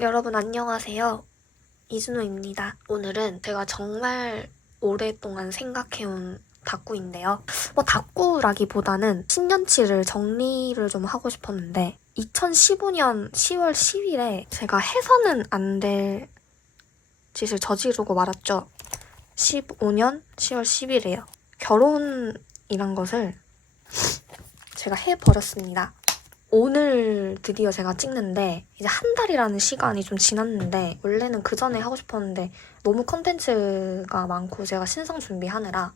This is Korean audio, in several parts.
여러분 안녕하세요. 이준호입니다. 오늘은 제가 정말 오랫동안 생각해온 다꾸인데요. 다꾸라기보다는 10년치를 정리를 좀 하고 싶었는데 2015년 10월 10일에 제가 해서는 안 될 짓을 저지르고 말았죠. 15년 10월 10일에요. 결혼이란 것을 제가 해버렸습니다. 오늘 드디어 제가 찍는데 이제 한 달이라는 시간이 좀 지났는데 원래는 그 전에 하고 싶었는데 너무 컨텐츠가 많고 제가 신상 준비하느라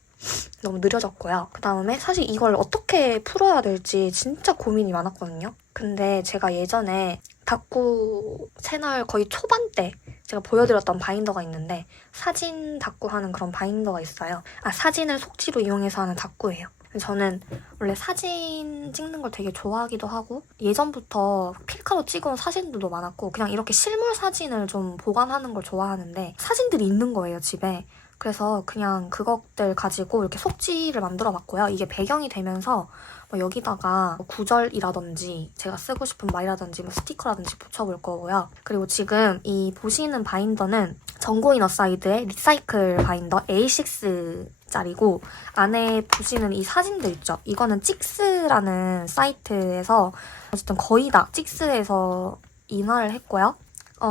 너무 느려졌고요. 그 다음에 사실 이걸 어떻게 풀어야 될지 진짜 고민이 많았거든요. 근데 제가 예전에 다꾸 채널 거의 초반 때 제가 보여드렸던 바인더가 있는데 사진 다꾸 하는 그런 바인더가 있어요. 사진을 속지로 이용해서 하는 다꾸예요. 저는 원래 사진 찍는 걸 되게 좋아하기도 하고 예전부터 필카로 찍어온 사진들도 많았고 그냥 이렇게 실물 사진을 좀 보관하는 걸 좋아하는데 사진들이 있는 거예요, 집에. 그래서 그냥 그것들 가지고 이렇게 속지를 만들어 봤고요. 이게 배경이 되면서 여기다가 구절이라든지 제가 쓰고 싶은 말이라든지 스티커라든지 붙여볼 거고요. 그리고 지금 이 보시는 바인더는 정고인 어사이드의 리사이클 바인더 A6짜리고 안에 보시는 이 사진들 있죠? 이거는 찍스라는 사이트에서 어쨌든 거의 다 찍스에서 인화를 했고요.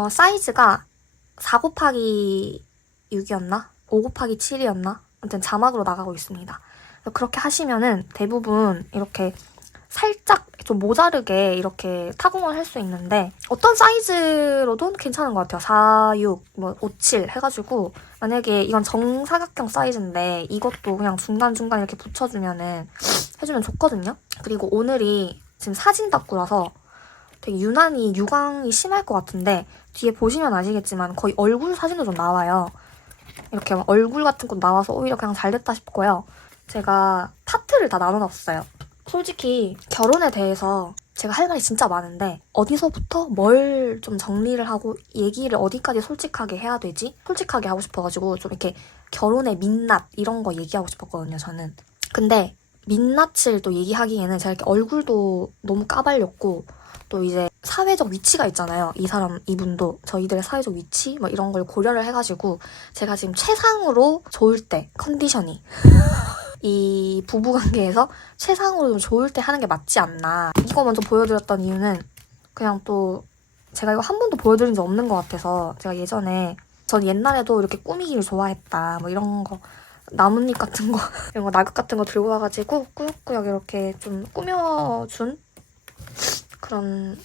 사이즈가 4 곱하기 6이었나? 5 곱하기 7이었나? 아무튼 자막으로 나가고 있습니다. 그렇게 하시면은 대부분 이렇게 살짝 좀 모자르게 이렇게 타공을 할 수 있는데 어떤 사이즈로도 괜찮은 것 같아요. 4, 6, 5, 7 해가지고 만약에 이건 정사각형 사이즈인데 이것도 그냥 중간중간 이렇게 붙여주면은 해주면 좋거든요. 그리고 오늘이 지금 사진 다꾸라서 되게 유난히 유광이 심할 것 같은데 뒤에 보시면 아시겠지만 거의 얼굴 사진도 좀 나와요. 이렇게 막 얼굴 같은 것도 나와서 오히려 그냥 잘 됐다 싶고요. 제가 파트를 다 나눠놨어요. 솔직히 결혼에 대해서 제가 할 말이 진짜 많은데 어디서부터 뭘 좀 정리를 하고 얘기를 어디까지 솔직하게 해야 되지? 솔직하게 하고 싶어가지고 좀 이렇게 결혼의 민낯 이런 거 얘기하고 싶었거든요, 저는. 근데 민낯을 또 얘기하기에는 제가 이렇게 얼굴도 너무 까발렸고 또 이제 사회적 위치가 있잖아요. 이분도 저희들의 사회적 위치 이런 걸 고려를 해가지고 제가 지금 최상으로 좋을 때 컨디션이 이 부부관계에서 최상으로 좀 좋을 때 하는 게 맞지 않나. 이거 먼저 보여드렸던 이유는 그냥 또 제가 이거 한 번도 보여드린 적 없는 것 같아서 제가 전 옛날에도 이렇게 꾸미기를 좋아했다. 이런 거 나뭇잎 같은 거 이런 거 낙엽 같은 거 들고 와가지고 꾸역꾸역 이렇게 좀 꾸며준 그런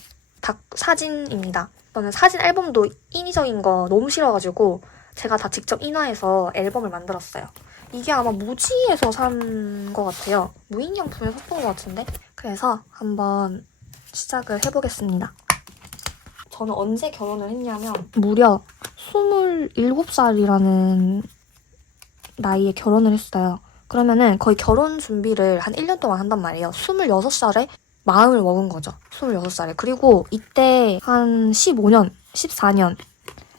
사진입니다. 저는 사진 앨범도 인위적인 거 너무 싫어가지고 제가 다 직접 인화해서 앨범을 만들었어요. 이게 아마 무지에서 산 것 같아요. 무인양품에서 샀던 것 같은데? 그래서 한번 시작을 해보겠습니다. 저는 언제 결혼을 했냐면 무려 27살이라는 나이에 결혼을 했어요. 그러면은 거의 결혼 준비를 한 1년 동안 한단 말이에요. 26살에 마음을 먹은 거죠. 26살에. 그리고 이때 한 15년, 14년,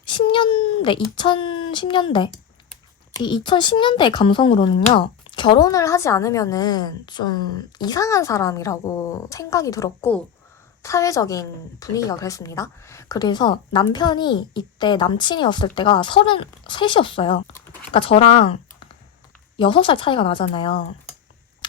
10년대, 2010년대 이 2010년대 감성으로는요. 결혼을 하지 않으면은 좀 이상한 사람이라고 생각이 들었고 사회적인 분위기가 그랬습니다. 그래서 남편이 이때 남친이었을 때가 33이었어요. 그러니까 저랑 6살 차이가 나잖아요.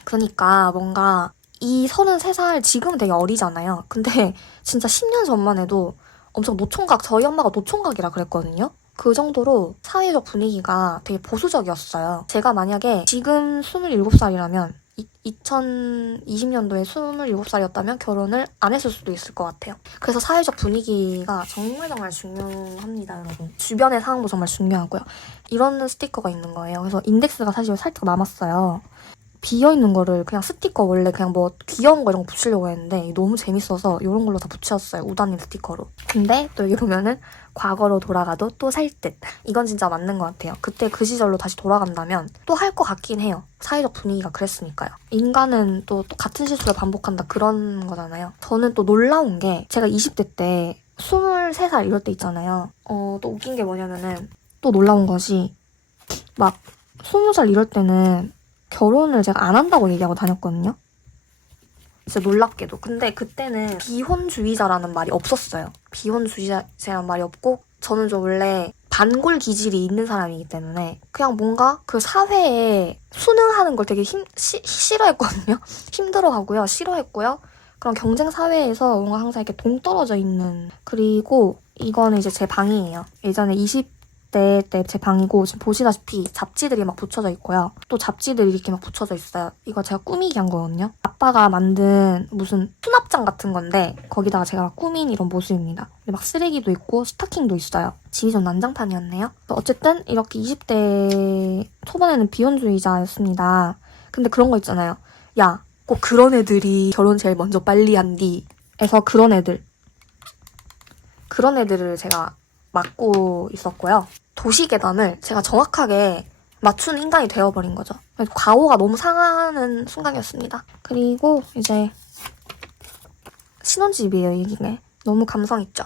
그러니까 뭔가 이 33살 지금은 되게 어리잖아요. 근데 진짜 10년 전만 해도 엄청 저희 엄마가 노총각이라 그랬거든요. 그 정도로 사회적 분위기가 되게 보수적이었어요. 제가 만약에 지금 27살이라면 2020년도에 27살이었다면 결혼을 안 했을 수도 있을 것 같아요. 그래서 사회적 분위기가 정말 중요합니다, 여러분. 주변의 상황도 정말 중요하고요. 이런 스티커가 있는 거예요. 그래서 인덱스가 사실 살짝 남았어요. 비어있는 거를 그냥 스티커 원래 그냥 귀여운 거 이런 거 붙이려고 했는데 너무 재밌어서 이런 걸로 다 붙였어요. 우다님 스티커로. 근데 또 여기 보면은 과거로 돌아가도 또 살 듯. 이건 진짜 맞는 것 같아요. 그때 그 시절로 다시 돌아간다면 또 할 것 같긴 해요. 사회적 분위기가 그랬으니까요. 인간은 또 같은 실수를 반복한다 그런 거잖아요. 저는 또 놀라운 게 제가 20대 때 23살 이럴 때 있잖아요. 또 웃긴 게 뭐냐면은 또 놀라운 것이 20살 이럴 때는 결혼을 제가 안 한다고 얘기하고 다녔거든요. 진짜 놀랍게도. 근데 그때는 비혼주의자라는 말이 없었어요. 비혼주의자라는 말이 없고 저는 좀 원래 반골 기질이 있는 사람이기 때문에 그냥 뭔가 그 사회에 순응하는 걸 되게 싫어했거든요. 힘들어하고요. 싫어했고요. 그런 경쟁 사회에서 뭔가 항상 이렇게 동떨어져 있는. 그리고 이거는 이제 제 방이에요. 예전에 20대 때 제 방이고 지금 보시다시피 잡지들이 막 붙여져 있고요. 또 잡지들이 이렇게 막 붙여져 있어요. 이거 제가 꾸미기 한 거거든요. 아빠가 만든 무슨 수납장 같은 건데 거기다가 제가 막 꾸민 이런 모습입니다. 근데 막 쓰레기도 있고 스타킹도 있어요. 집이 좀 난장판이었네요. 어쨌든 이렇게 20대 초반에는 비혼주의자였습니다. 근데 그런 거 있잖아요. 야, 꼭 그런 애들이 결혼 제일 먼저 빨리 한디. 에서 그런 애들을 제가 맡고 있었고요. 도시계단을 제가 정확하게 맞추는 인간이 되어버린 거죠. 과오가 너무 상하는 순간이었습니다. 그리고 이제 신혼집이에요, 이게. 너무 감성 있죠?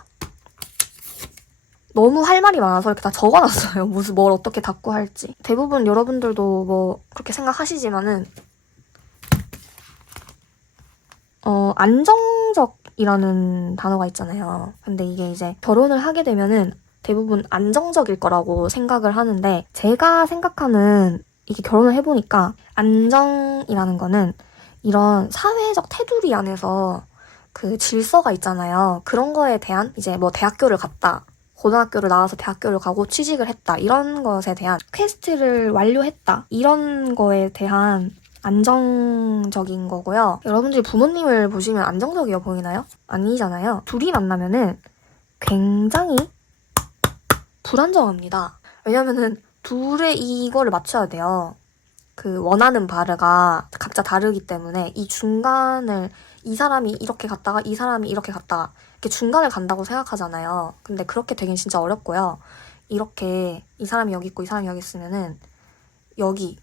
너무 할 말이 많아서 이렇게 다 적어놨어요. 무슨 뭘 어떻게 닦고 할지. 대부분 여러분들도 뭐 그렇게 생각하시지만은 안정적이라는 단어가 있잖아요. 근데 이게 이제 결혼을 하게 되면은 대부분 안정적일 거라고 생각을 하는데 제가 생각하는 이게 결혼을 해보니까 안정이라는 거는 이런 사회적 테두리 안에서 그 질서가 있잖아요. 그런 거에 대한 이제 뭐 대학교를 갔다. 고등학교를 나와서 대학교를 가고 취직을 했다. 이런 것에 대한 퀘스트를 완료했다. 이런 거에 대한 안정적인 거고요. 여러분들이 부모님을 보시면 안정적이어 보이나요? 아니잖아요. 둘이 만나면은 굉장히 불안정합니다. 왜냐면은 둘의 이거를 맞춰야 돼요. 그 원하는 바가 각자 다르기 때문에 이 중간을 이 사람이 이렇게 갔다가 이 사람이 이렇게 갔다가 이렇게 중간을 간다고 생각하잖아요. 근데 그렇게 되긴 진짜 어렵고요. 이렇게 이 사람이 여기 있고 이 사람이 여기 있으면은 여기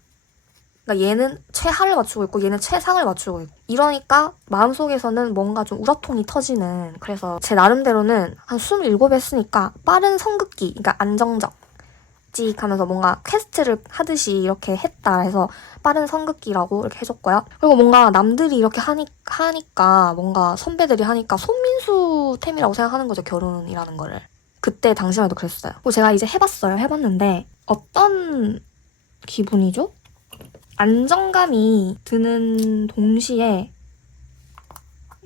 그러니까 얘는 최하를 맞추고 있고 얘는 최상을 맞추고 있고 이러니까 마음속에서는 뭔가 좀 우라통이 터지는. 그래서 제 나름대로는 한 27 했으니까 빠른 성급기, 그러니까 안정적 찍 하면서 뭔가 퀘스트를 하듯이 이렇게 했다 해서 빠른 성급기라고 이렇게 해줬고요. 그리고 뭔가 남들이 이렇게 하니까 뭔가 선배들이 하니까 손민수 템이라고 생각하는 거죠, 결혼이라는 거를. 그때 당시만 해도 그랬어요. 그리고 제가 이제 해봤는데 어떤 기분이죠? 안정감이 드는 동시에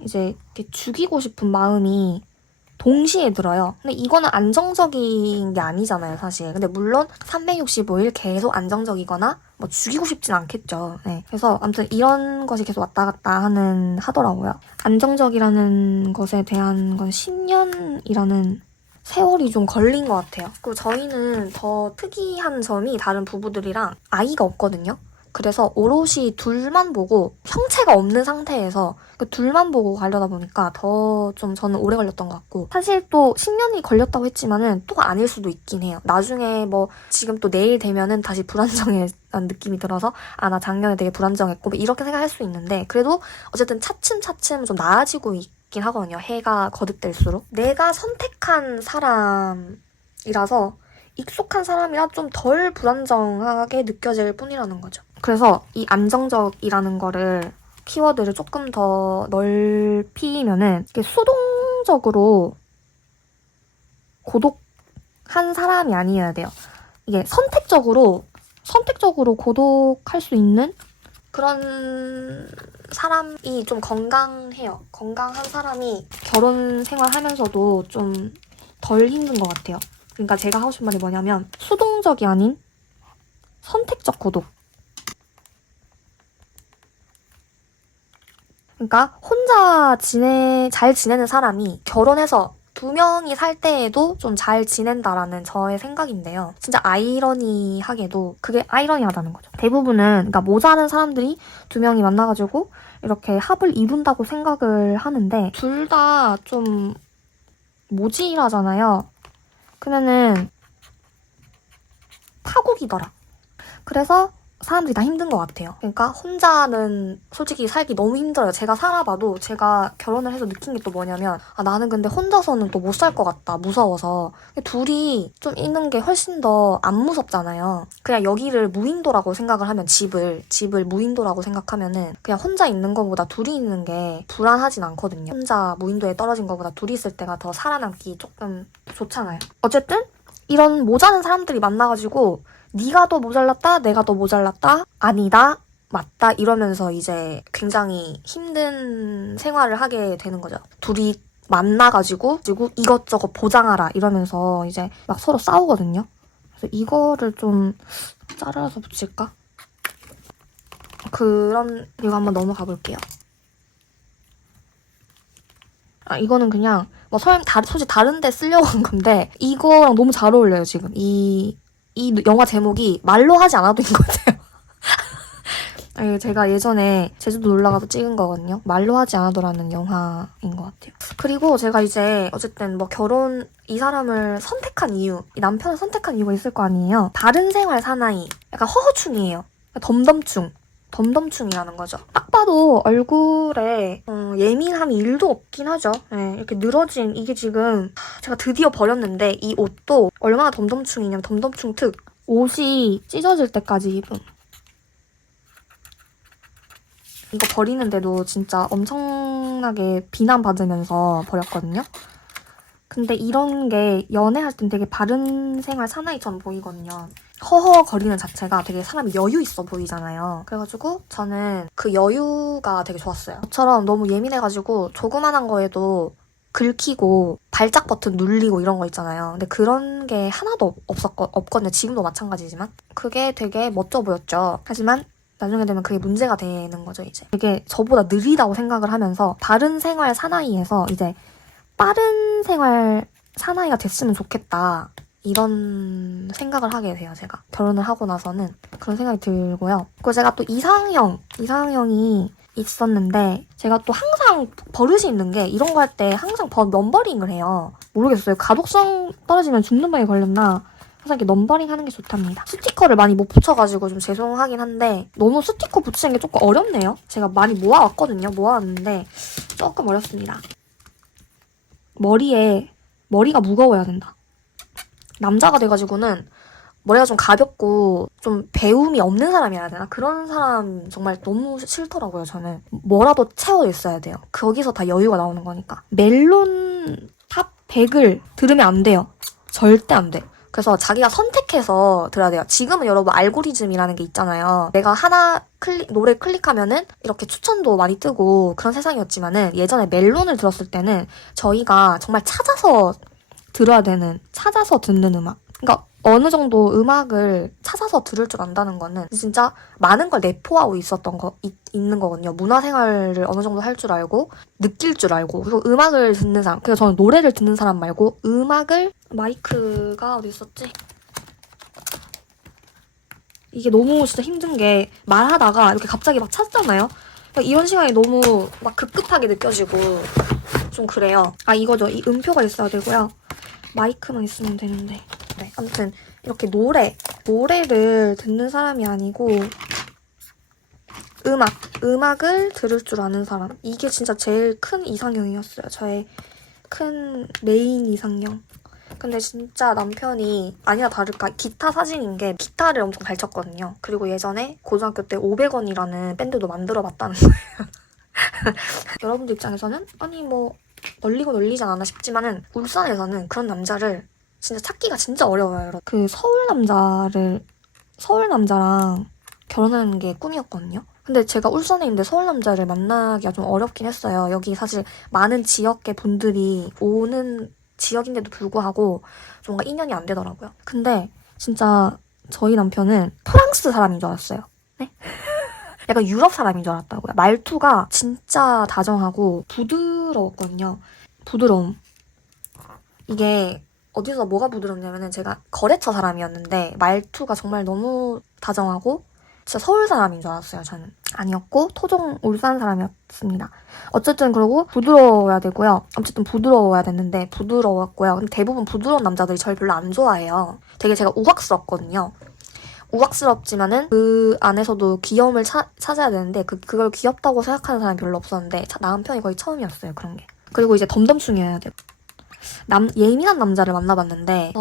이제 이렇게 죽이고 싶은 마음이 동시에 들어요. 근데 이거는 안정적인 게 아니잖아요, 사실. 근데 물론 365일 계속 안정적이거나 뭐 죽이고 싶진 않겠죠. 네. 그래서 아무튼 이런 것이 계속 왔다 갔다 하더라고요. 안정적이라는 것에 대한 건 10년이라는 세월이 좀 걸린 것 같아요. 그리고 저희는 더 특이한 점이 다른 부부들이랑 아이가 없거든요. 그래서 오롯이 둘만 보고 형체가 없는 상태에서 그 둘만 보고 가려다 보니까 더 좀 저는 오래 걸렸던 것 같고 사실 또 10년이 걸렸다고 했지만은 또 아닐 수도 있긴 해요. 나중에 뭐 지금 또 내일 되면은 다시 불안정한 느낌이 들어서 아, 나 작년에 되게 불안정했고 뭐 이렇게 생각할 수 있는데 그래도 어쨌든 차츰차츰 좀 나아지고 있긴 하거든요. 해가 거듭될수록. 내가 선택한 사람이라서 익숙한 사람이라 좀 덜 불안정하게 느껴질 뿐이라는 거죠. 그래서 이 안정적이라는 거를 키워드를 조금 더 넓히면은 이게 수동적으로 고독한 사람이 아니어야 돼요. 이게 선택적으로 고독할 수 있는 그런 사람이 좀 건강해요. 건강한 사람이 결혼 생활하면서도 좀 덜 힘든 것 같아요. 그러니까 제가 하고 싶은 말이 뭐냐면 수동적이 아닌 선택적 고독. 그러니까 혼자 잘 지내는 사람이 결혼해서 2명이 살 때에도 좀 잘 지낸다라는 저의 생각인데요. 진짜 아이러니하게도 그게 아이러니하다는 거죠. 대부분은 그러니까 모자란 사람들이 2명이 만나가지고 이렇게 합을 이룬다고 생각을 하는데 둘 다 좀 모질하잖아요. 그러면은 파국이더라. 그래서 사람들이 다 힘든 것 같아요. 그러니까 혼자는 솔직히 살기 너무 힘들어요. 제가 살아봐도 제가 결혼을 해서 느낀 게 또 뭐냐면 나는 근데 혼자서는 또 못 살 것 같다. 무서워서. 둘이 좀 있는 게 훨씬 더 안 무섭잖아요. 그냥 여기를 무인도라고 생각을 하면 집을 무인도라고 생각하면은 그냥 혼자 있는 것보다 둘이 있는 게 불안하진 않거든요. 혼자 무인도에 떨어진 것보다 둘이 있을 때가 더 살아남기 조금 좋잖아요. 어쨌든 이런 모자란 사람들이 만나가지고 네가 더 모자랐다, 내가 더 모자랐다, 아니다, 맞다 이러면서 이제 굉장히 힘든 생활을 하게 되는 거죠. 둘이 만나가지고 그리고 이것저것 보장하라 이러면서 이제 막 서로 싸우거든요. 그래서 이거를 좀 잘라서 붙일까? 이거 한번 넘어가 볼게요. 이거는 그냥 솔직히 다른 데 쓰려고 한 건데 이거랑 너무 잘 어울려요, 지금. 이 영화 제목이 말로 하지 않아도인 것 같아요. 제가 예전에 제주도 놀러가서 찍은 거거든요. 말로 하지 않아도라는 영화인 것 같아요. 그리고 제가 이제 어쨌든 이 사람을 선택한 이유, 이 남편을 선택한 이유가 있을 거 아니에요. 바른 생활 사나이, 약간 허허충이에요. 덤덤충이라는 거죠. 딱 봐도 얼굴에 예민함이 1도 없긴 하죠. 네, 이렇게 늘어진 이게 지금 제가 드디어 버렸는데 이 옷도 얼마나 덤덤충이냐면 덤덤충 특 옷이 찢어질 때까지 입은 이거 버리는데도 진짜 엄청나게 비난받으면서 버렸거든요. 근데 이런 게 연애할 땐 되게 바른 생활 사나이처럼 보이거든요. 허허거리는 자체가 되게 사람이 여유 있어 보이잖아요. 그래가지고 저는 그 여유가 되게 좋았어요. 저처럼 너무 예민해가지고 조그만한 거에도 긁히고 발작 버튼 눌리고 이런 거 있잖아요. 근데 그런 게 하나도 없거든요. 지금도 마찬가지지만. 그게 되게 멋져 보였죠. 하지만 나중에 되면 그게 문제가 되는 거죠, 이제. 되게 저보다 느리다고 생각을 하면서 바른 생활 사나이에서 이제 빠른 생활 사나이가 됐으면 좋겠다. 이런 생각을 하게 돼요, 제가. 결혼을 하고 나서는 그런 생각이 들고요. 그리고 제가 또 이상형이 있었는데 제가 또 항상 버릇이 있는 게 이런 거 할 때 항상 넘버링을 해요. 모르겠어요. 가독성 떨어지면 죽는 병에 걸렸나 항상 이렇게 넘버링 하는 게 좋답니다. 스티커를 많이 못 붙여가지고 좀 죄송하긴 한데 너무 스티커 붙이는 게 조금 어렵네요. 제가 많이 모아왔거든요. 모아왔는데 조금 어렵습니다. 머리가 무거워야 된다. 남자가 돼가지고는 머리가 좀 가볍고 좀 배움이 없는 사람이어야 되나? 그런 사람 정말 너무 싫더라고요, 저는. 뭐라도 채워 있어야 돼요. 거기서 다 여유가 나오는 거니까. 멜론 탑 100을 들으면 안 돼요. 절대 안 돼. 그래서 자기가 선택해서 들어야 돼요. 지금은 여러분 알고리즘이라는 게 있잖아요. 내가 노래 클릭하면은 이렇게 추천도 많이 뜨고 그런 세상이었지만은 예전에 멜론을 들었을 때는 저희가 정말 찾아서 듣는 음악. 그러니까 어느 정도 음악을 찾아서 들을 줄 안다는 거는 진짜 많은 걸 내포하고 있는 거거든요. 문화생활을 어느 정도 할 줄 알고, 느낄 줄 알고, 그리고 음악을 듣는 사람. 그래서 저는 노래를 듣는 사람 말고, 마이크가 어디 있었지? 이게 너무 진짜 힘든 게, 말하다가 이렇게 갑자기 막 찾잖아요? 그러니까 이런 시간이 너무 막 급급하게 느껴지고, 좀 그래요. 이거죠. 이 음표가 있어야 되고요. 마이크만 있으면 되는데. 네, 아무튼 이렇게 노래를 듣는 사람이 아니고 음악을 들을 줄 아는 사람. 이게 진짜 제일 큰 이상형이었어요. 저의 큰 메인 이상형. 근데 진짜 남편이 아니나 다를까 기타 사진인 게 기타를 엄청 잘 쳤거든요. 그리고 예전에 고등학교 때 500원이라는 밴드도 만들어봤다는 거예요. 여러분들 입장에서는 널리고 널리지 않나 싶지만은 울산에서는 그런 남자를 진짜 찾기가 진짜 어려워요. 그 서울 남자랑 결혼하는 게 꿈이었거든요. 근데 제가 울산에 있는데 서울 남자를 만나기가 좀 어렵긴 했어요. 여기 사실 많은 지역의 분들이 오는 지역인데도 불구하고 뭔가 인연이 안 되더라고요. 근데 진짜 저희 남편은 프랑스 사람인 줄 알았어요. 네? 약간 유럽 사람인 줄 알았다고요. 말투가 진짜 다정하고 부드러웠거든요. 부드러움. 이게 어디서 뭐가 부드럽냐면은 제가 거래처 사람이었는데 말투가 정말 너무 다정하고 진짜 서울 사람인 줄 알았어요, 저는. 아니었고 토종 울산 사람이었습니다. 어쨌든 그리고 부드러워야 되고요. 어쨌든 부드러워야 됐는데 부드러웠고요. 근데 대부분 부드러운 남자들이 저를 별로 안 좋아해요. 되게 제가 우악스럽거든요. 우악스럽지만은 그 안에서도 귀여움을 찾아야 되는데 그걸 귀엽다고 생각하는 사람이 별로 없었는데 남편이 거의 처음이었어요. 그런 게. 그리고 이제 덤덤충이어야 돼요. 예민한 남자를 만나봤는데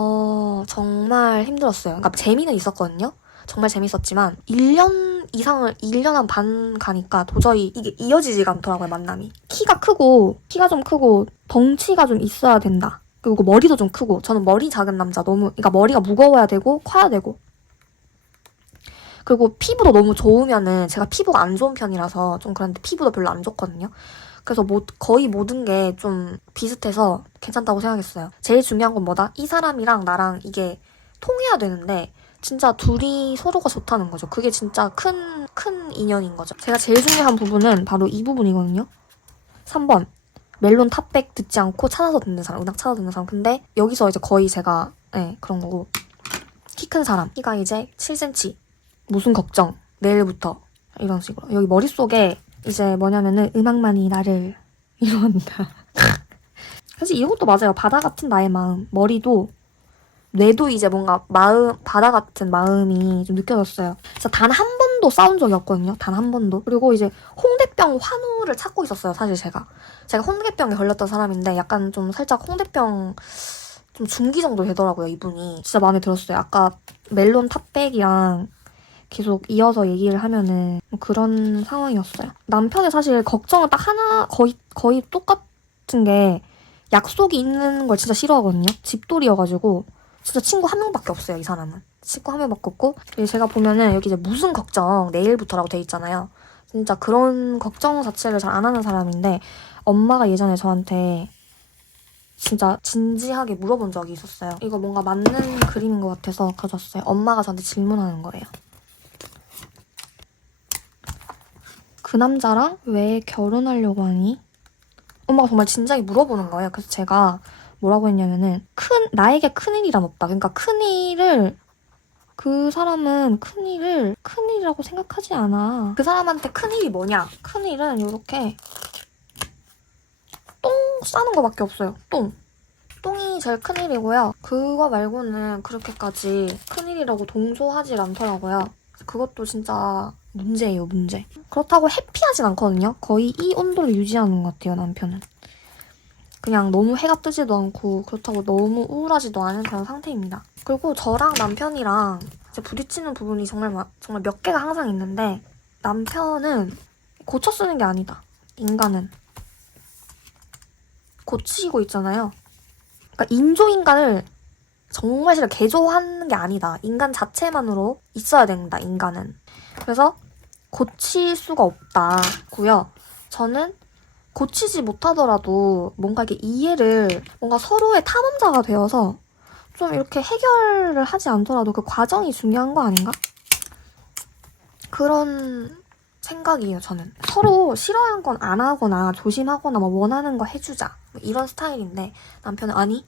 정말 힘들었어요. 그러니까 재미는 있었거든요. 정말 재밌었지만 1년 한 반 가니까 도저히 이게 이어지지가 않더라고요. 만남이. 키가 좀 크고 덩치가 좀 있어야 된다. 그리고 머리도 좀 크고. 저는 머리 작은 남자 그러니까 머리가 무거워야 되고 커야 되고. 그리고 피부도 너무 좋으면은, 제가 피부가 안 좋은 편이라서 좀 그런데 피부도 별로 안 좋거든요. 그래서 거의 모든 게 좀 비슷해서 괜찮다고 생각했어요. 제일 중요한 건 뭐다? 이 사람이랑 나랑 이게 통해야 되는데 진짜 둘이 서로가 좋다는 거죠. 그게 진짜 큰 인연인 거죠. 제가 제일 중요한 부분은 바로 이 부분이거든요. 3번. 멜론 탑백 듣지 않고 찾아서 듣는 사람, 음악 찾아서 듣는 사람. 근데 여기서 이제 거의 제가 그런 거고. 키 큰 사람. 키가 이제 7cm. 무슨 걱정. 내일부터. 이런 식으로. 여기 머릿속에 이제 뭐냐면은 음악만이 나를 이루어한다. 사실 이것도 맞아요. 바다 같은 나의 마음. 머리도 뇌도 이제 뭔가 바다 같은 마음이 좀 느껴졌어요. 진짜 단 한 번도 싸운 적이 없거든요. 단 한 번도. 그리고 이제 홍대병 환우를 찾고 있었어요. 사실 제가 홍대병에 걸렸던 사람인데 약간 좀 살짝 홍대병 좀 중기 정도 되더라고요. 이분이. 진짜 마음에 들었어요. 아까 멜론 탑백이랑 계속 이어서 얘기를 하면은 그런 상황이었어요. 남편의 사실 걱정은 딱 하나 거의 똑같은 게 약속이 있는 걸 진짜 싫어하거든요. 집돌이여가지고 진짜 친구 한 명밖에 없어요. 이 사람은. 친구 한 명밖에 없고 제가 보면은 여기 이제 무슨 걱정 내일부터라고 돼 있잖아요. 진짜 그런 걱정 자체를 잘 안 하는 사람인데 엄마가 예전에 저한테 진짜 진지하게 물어본 적이 있었어요. 이거 뭔가 맞는 그림인 것 같아서 가져왔어요. 엄마가 저한테 질문하는 거예요. 그 남자랑 왜 결혼하려고 하니? 엄마가 정말 진지하게 물어보는 거예요. 그래서 제가 뭐라고 했냐면은 나에게 큰일이란 없다. 그러니까 그 사람은 큰일이라고 생각하지 않아. 그 사람한테 큰일이 뭐냐? 큰일은 이렇게 똥 싸는 거밖에 없어요. 똥이 제일 큰일이고요. 그거 말고는 그렇게까지 큰일이라고 동조하질 않더라고요. 그것도 진짜 문제예요, 문제. 그렇다고 해피하진 않거든요. 거의 이 온도를 유지하는 것 같아요, 남편은. 그냥 너무 해가 뜨지도 않고 그렇다고 너무 우울하지도 않은 그런 상태입니다. 그리고 저랑 남편이랑 이제 부딪히는 부분이 정말 몇 개가 항상 있는데 남편은 고쳐 쓰는 게 아니다. 인간은. 고치고 있잖아요. 그러니까 인조인간을 정말 싫어. 개조하는 게 아니다. 인간 자체만으로 있어야 된다, 인간은. 그래서 고칠 수가 없다고요. 저는 고치지 못하더라도 뭔가 이렇게 뭔가 서로의 탐험자가 되어서 좀 이렇게 해결을 하지 않더라도 그 과정이 중요한 거 아닌가? 그런 생각이에요, 저는. 서로 싫어하는 건 안 하거나 조심하거나 뭐 원하는 거 해주자. 뭐 이런 스타일인데 남편은 아니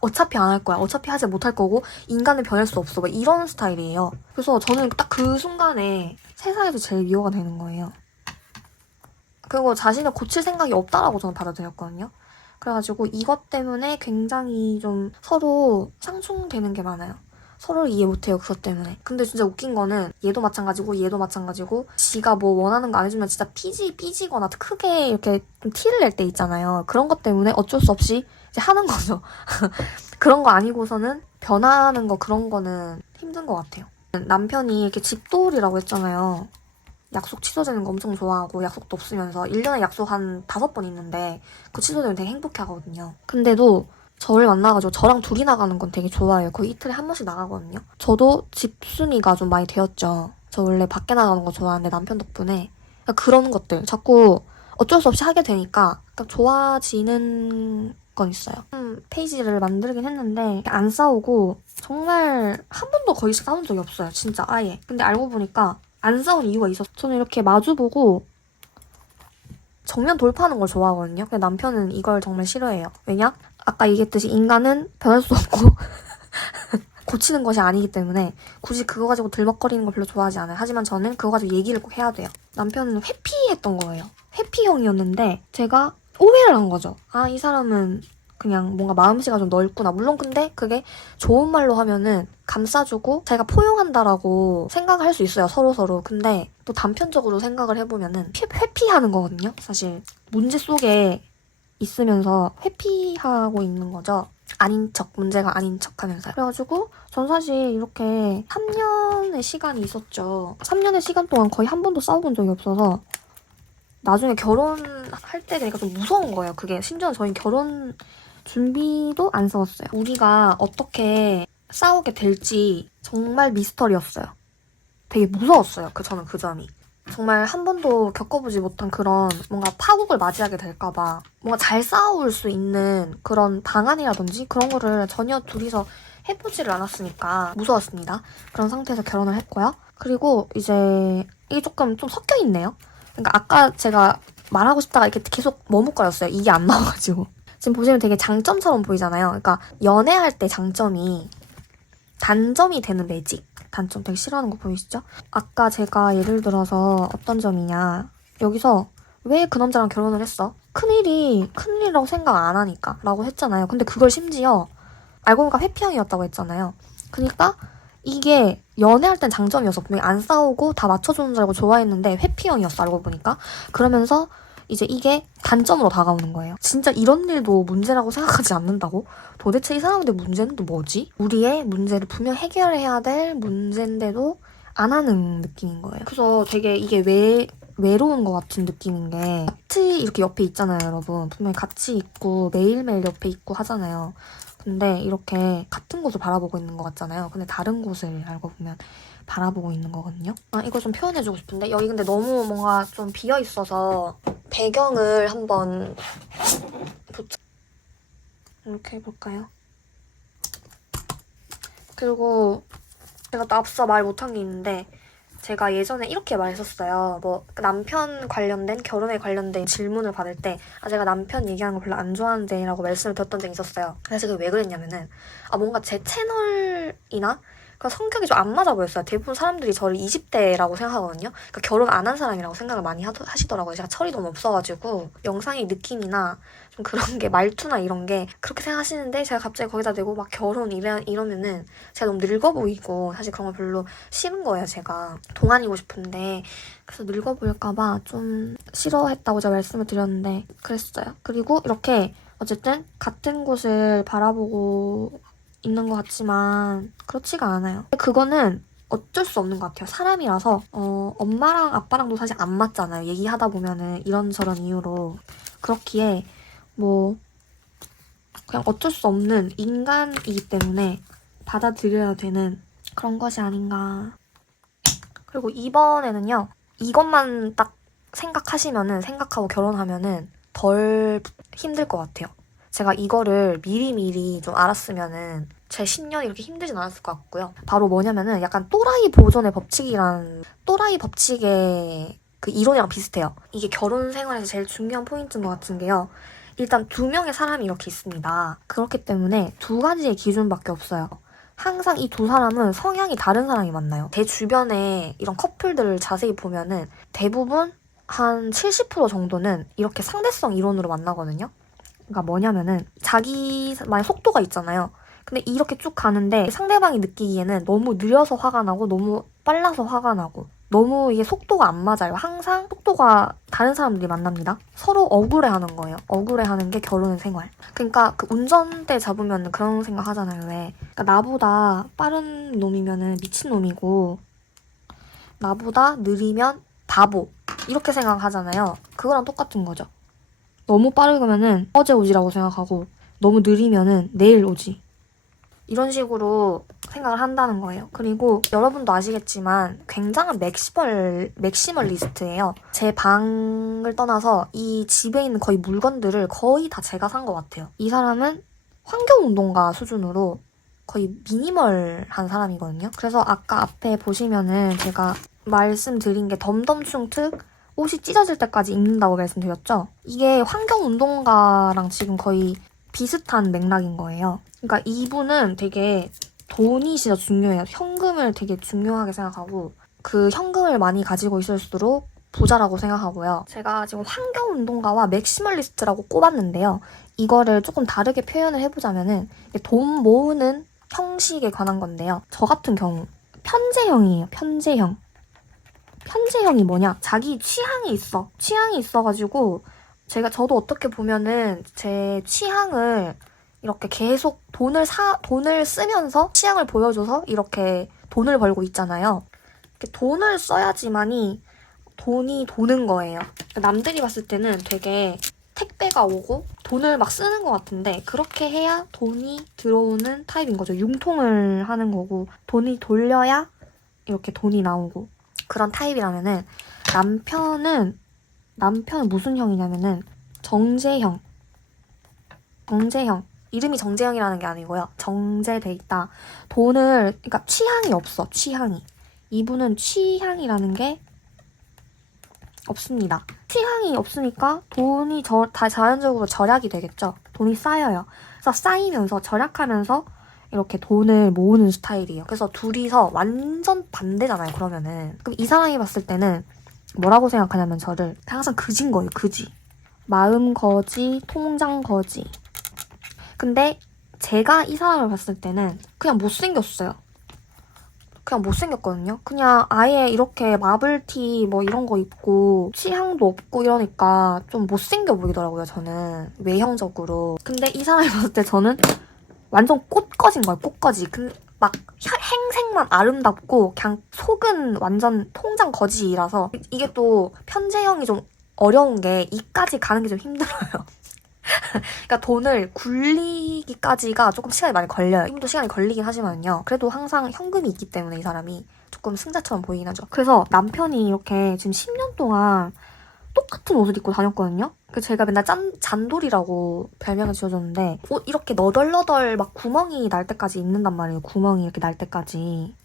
어차피 안 할 거야. 어차피 하지 못할 거고 인간은 변할 수 없어. 막 이런 스타일이에요. 그래서 저는 딱 그 순간에 세상에서 제일 미워가 되는 거예요. 그리고 자신을 고칠 생각이 없다라고 저는 받아들였거든요. 그래가지고 이것 때문에 굉장히 좀 서로 상충되는 게 많아요. 서로를 이해 못해요, 그것 때문에. 근데 진짜 웃긴 거는 얘도 마찬가지고 지가 뭐 원하는 거 안 해주면 진짜 삐지거나 크게 이렇게 좀 티를 낼 때 있잖아요. 그런 것 때문에 어쩔 수 없이 이제 하는 거죠. 그런 거 아니고서는 변하는 거 그런 거는 힘든 것 같아요. 남편이 이렇게 집돌이라고 했잖아요. 약속 취소되는 거 엄청 좋아하고 약속도 없으면서 1년에 약속 한 5번 있는데 그 취소되면 되게 행복해하거든요. 근데도 저를 만나가지고 저랑 둘이 나가는 건 되게 좋아해요. 거의 이틀에 한 번씩 나가거든요. 저도 집순이가 좀 많이 되었죠. 저 원래 밖에 나가는 거 좋아하는데 남편 덕분에 그런 것들 자꾸 어쩔 수 없이 하게 되니까 좋아지는 건 있어요. 페이지를 만들긴 했는데 안 싸우고 정말 한 번도 거의 싸운 적이 없어요. 진짜 아예. 근데 알고 보니까 안 싸운 이유가 있었어요. 저는 이렇게 마주보고 정면 돌파하는 걸 좋아하거든요. 근데 남편은 이걸 정말 싫어해요. 왜냐? 아까 얘기했듯이 인간은 변할 수 없고 고치는 것이 아니기 때문에 굳이 그거 가지고 들먹거리는 걸 별로 좋아하지 않아요. 하지만 저는 그거 가지고 얘기를 꼭 해야 돼요. 남편은 회피했던 거예요. 회피형이었는데 제가 오해를 한 거죠. 아, 이 사람은 그냥 뭔가 마음씨가 좀 넓구나. 물론 근데 그게 좋은 말로 하면은 감싸주고 자기가 포용한다라고 생각을 할 수 있어요. 서로서로. 근데 또 단편적으로 생각을 해보면은 회피하는 거거든요. 사실 문제 속에 있으면서 회피하고 있는 거죠. 아닌 척, 문제가 아닌 척 하면서. 그래가지고 전 사실 이렇게 3년의 시간이 있었죠. 3년의 시간 동안 거의 한 번도 싸워본 적이 없어서 나중에 결혼할 때 되니까 좀 무서운 거예요. 그게 심지어 저희 결혼 준비도 안 싸웠어요. 우리가 어떻게 싸우게 될지 정말 미스터리였어요. 되게 무서웠어요. 저는 그 점이. 정말 한 번도 겪어보지 못한 그런 뭔가 파국을 맞이하게 될까봐 뭔가 잘 싸울 수 있는 그런 방안이라든지 그런 거를 전혀 둘이서 해보지를 않았으니까 무서웠습니다. 그런 상태에서 결혼을 했고요. 그리고 이제 이게 조금 좀 섞여 있네요. 그러니까 아까 제가 말하고 싶다가 이렇게 계속 머뭇거렸어요. 이게 안 나와가지고. 지금 보시면 되게 장점처럼 보이잖아요. 그러니까 연애할 때 장점이 단점이 되는 매직. 단점 되게 싫어하는 거 보이시죠? 아까 제가 예를 들어서 어떤 점이냐. 여기서 왜 그 남자랑 결혼을 했어? 큰일이라고 생각 안 하니까 라고 했잖아요. 근데 그걸 심지어 알고 보니까 회피형이었다고 했잖아요. 그러니까 이게 연애할 땐 장점이었어. 분명히 안 싸우고 다 맞춰주는 줄 알고 좋아했는데 회피형이었어. 알고 보니까. 그러면서 이제 이게 단점으로 다가오는 거예요. 진짜 이런 일도 문제라고 생각하지 않는다고? 도대체 이 사람들의 문제는 또 뭐지? 우리의 문제를 분명 해결해야 될 문제인데도 안 하는 느낌인 거예요. 그래서 되게 이게 외로운 것 같은 느낌인 게 같이 이렇게 옆에 있잖아요, 여러분. 분명히 같이 있고 매일매일 옆에 있고 하잖아요. 근데 이렇게 같은 곳을 바라보고 있는 것 같잖아요. 근데 다른 곳을 알고 보면 바라보고 있는 거거든요. 이거 좀 표현해주고 싶은데 여기 근데 너무 뭔가 좀 비어있어서 배경을 한번 이렇게 해볼까요? 그리고 제가 또 앞서 말 못한 게 있는데 제가 예전에 이렇게 말했었어요. 뭐 남편 관련된 결혼에 관련된 질문을 받을 때 제가 남편 얘기하는 거 별로 안 좋아하는데 라고 말씀을 드렸던 적이 있었어요. 그래서 그게 왜 그랬냐면은 뭔가 제 채널이나 그 성격이 좀 안 맞아 보였어요. 대부분 사람들이 저를 20대라고 생각하거든요. 그러니까 결혼 안 한 사람이라고 생각을 많이 하시더라고요. 제가 철이 너무 없어가지고 영상의 느낌이나 좀 그런 게 말투나 이런 게 그렇게 생각하시는데 제가 갑자기 거기다 대고 막 결혼 이러면은 제가 너무 늙어 보이고 사실 그런 거 별로 싫은 거예요. 제가 동안이고 싶은데 그래서 늙어 보일까봐 좀 싫어했다고 제가 말씀을 드렸는데 그랬어요. 그리고 이렇게 어쨌든 같은 곳을 바라보고 있는 것 같지만 그렇지가 않아요. 그거는 어쩔 수 없는 것 같아요. 사람이라서 엄마랑 아빠랑도 사실 안 맞잖아요. 얘기하다 보면은 이런저런 이유로 그렇기에 뭐 그냥 어쩔 수 없는 인간이기 때문에 받아들여야 되는 그런 것이 아닌가. 그리고 이번에는요. 이것만 딱 생각하고 결혼하면은 덜 힘들 것 같아요. 제가 이거를 미리미리 좀 알았으면은 제 10년이 이렇게 힘들진 않았을 것 같고요. 바로 뭐냐면은 약간 또라이 보존의 법칙이란 또라이 법칙의 그 이론이랑 비슷해요. 이게 결혼 생활에서 제일 중요한 포인트인 것 같은 게요. 일단 2명의 사람이 이렇게 있습니다. 그렇기 때문에 2가지의 기준밖에 없어요. 항상 이 2사람은 성향이 다른 사람이 만나요. 제 주변에 이런 커플들을 자세히 보면은 대부분 한 70% 정도는 이렇게 상대성 이론으로 만나거든요. 그러니까 뭐냐면은 자기만의 속도가 있잖아요. 근데 이렇게 쭉 가는데 상대방이 느끼기에는 너무 느려서 화가 나고 너무 빨라서 화가 나고 너무 이게 속도가 안 맞아요. 항상 속도가 다른 사람들이 만납니다. 서로 억울해하는 거예요. 억울해하는 게 결혼 생활. 그러니까 그 운전대 잡으면 그런 생각 하잖아요. 왜? 그러니까 나보다 빠른 놈이면은 미친 놈이고 나보다 느리면 바보 이렇게 생각하잖아요. 그거랑 똑같은 거죠. 너무 빠르면은 어제 오지라고 생각하고 너무 느리면은 내일 오지. 이런 식으로 생각을 한다는 거예요. 그리고 여러분도 아시겠지만 굉장한 맥시멀리스트예요. 제 방을 떠나서 이 집에 있는 거의 물건들을 거의 다 제가 산 것 같아요. 이 사람은 환경운동가 수준으로 거의 미니멀한 사람이거든요. 그래서 아까 앞에 보시면은 제가 말씀드린 게 덤덤충특 옷이 찢어질 때까지 입는다고 말씀드렸죠? 이게 환경운동가랑 지금 거의 비슷한 맥락인 거예요. 그러니까 이분은 되게 돈이 진짜 중요해요. 현금을 되게 중요하게 생각하고 그 현금을 많이 가지고 있을수록 부자라고 생각하고요. 제가 지금 환경운동가와 맥시멀리스트라고 꼽았는데요. 이거를 조금 다르게 표현을 해보자면은 돈 모으는 형식에 관한 건데요. 저 같은 경우 편제형이에요. 편제형. 편제형이 뭐냐? 자기 취향이 있어. 취향이 있어가지고 저도 어떻게 보면은 제 취향을 이렇게 계속 돈을 쓰면서 취향을 보여줘서 이렇게 돈을 벌고 있잖아요. 이렇게 돈을 써야지만이 돈이 도는 거예요. 남들이 봤을 때는 되게 택배가 오고 돈을 막 쓰는 것 같은데 그렇게 해야 돈이 들어오는 타입인 거죠. 융통을 하는 거고 돈이 돌려야 이렇게 돈이 나오고 그런 타입이라면은 남편은 무슨 형이냐면은 정제형. 이름이 정제형이라는 게 아니고요. 정제돼 있다. 그러니까 취향이 없어. 취향이. 이분은 취향이라는 게 없습니다. 취향이 없으니까 돈이 다 자연적으로 절약이 되겠죠. 돈이 쌓여요. 그래서 쌓이면서 절약하면서 이렇게 돈을 모으는 스타일이에요. 그래서 둘이서 완전 반대잖아요, 그러면은. 그럼 이 사람이 봤을 때는 뭐라고 생각하냐면 저를 항상 그지인 거예요, 그지. 마음 거지, 통장 거지. 근데 제가 이 사람을 봤을 때는 그냥 못생겼어요. 그냥 못생겼거든요. 그냥 아예 이렇게 마블티 뭐 이런 거 입고 취향도 없고 이러니까 좀 못생겨 보이더라고요, 저는. 외형적으로. 근데 이 사람이 봤을 때 저는 완전 꽃거지인 거예요, 꽃거지. 막 행색만 아름답고 그냥 속은 완전 통장 거지라서 이게 또 편제형이 좀 어려운 게 이까지 가는 게 좀 힘들어요. 그러니까 돈을 굴리기까지가 조금 시간이 많이 걸려요. 지금도 시간이 걸리긴 하지만요. 그래도 항상 현금이 있기 때문에 이 사람이 조금 승자처럼 보이긴 하죠. 그래서 남편이 이렇게 지금 10년 동안 똑같은 옷을 입고 다녔거든요. 제가 맨날 잔돌이라고 별명을 지어줬는데 옷 이렇게 너덜너덜 막 구멍이 날 때까지 입는단 말이에요. 구멍이 이렇게 날 때까지.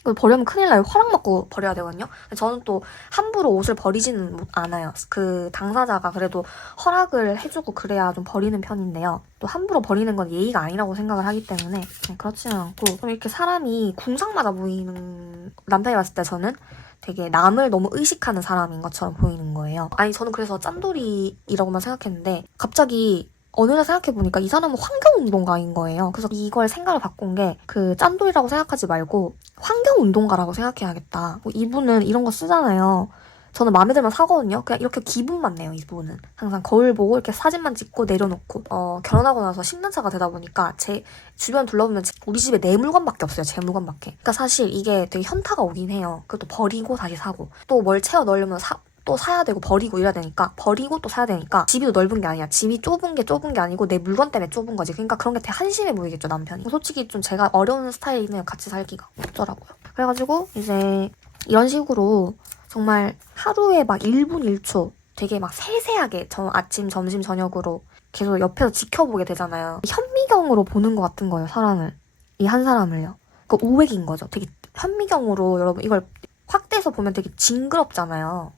이거 버리면 큰일 나요. 허락 받고 버려야 되거든요. 저는 또 함부로 옷을 버리지는 않아요. 그 당사자가 그래도 허락을 해주고 그래야 좀 버리는 편인데요. 또 함부로 버리는 건 예의가 아니라고 생각을 하기 때문에 그렇지는 않고 좀 이렇게 사람이 궁상맞아 보이는 남편이 봤을 때 저는 되게 남을 너무 의식하는 사람인 것처럼 보이는 거예요. 아니 저는 그래서 짠돌이라고만 생각했는데 갑자기 어느 날 생각해보니까 이 사람은 환경운동가인 거예요. 그래서 이걸 생각을 바꾼 게 그 짠돌이라고 생각하지 말고 환경운동가라고 생각해야겠다. 이분은 이런 거 쓰잖아요. 저는 마음에 들면 사거든요. 그냥 이렇게 기분만 내요, 이분은. 항상 거울 보고 이렇게 사진만 찍고 내려놓고. 결혼하고 나서 10년 차가 되다 보니까 제 주변 둘러보면 우리 집에 내 물건밖에 없어요. 제 물건밖에. 그러니까 사실 이게 되게 현타가 오긴 해요. 그것도 버리고 다시 사고. 또 뭘 채워 넣으려면 또 사야 되고 버리고 이래야 되니까 버리고 또 사야 되니까 집이 또 넓은 게 아니야. 집이 좁은 게 아니고 내 물건 때문에 좁은 거지. 그러니까 그런 게 되게 한심해 보이겠죠, 남편이. 솔직히 좀 제가 어려운 스타일이네요. 같이 살기가 없더라고요. 그래가지고 이제 이런 식으로 정말 하루에 막 1분 1초 되게 막 세세하게 아침, 점심, 저녁으로 계속 옆에서 지켜보게 되잖아요. 현미경으로 보는 것 같은 거예요, 사람을. 이 한 사람을요. 그 우액인 거죠. 되게 현미경으로 여러분 이걸 확대해서 보면 되게 징그럽잖아요.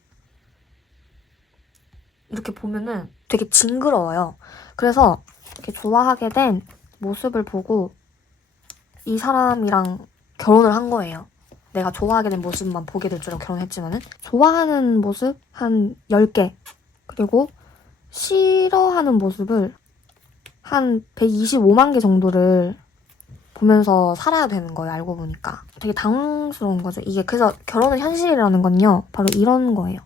이렇게 보면은 되게 징그러워요. 그래서 이렇게 좋아하게 된 모습을 보고 이 사람이랑 결혼을 한 거예요. 내가 좋아하게 된 모습만 보게 될 줄은 결혼했지만은 좋아하는 모습 한 10개 그리고 싫어하는 모습을 한 125만 개 정도를 보면서 살아야 되는 거예요. 알고 보니까. 되게 당황스러운 거죠. 이게 그래서 결혼은 현실이라는 건요. 바로 이런 거예요.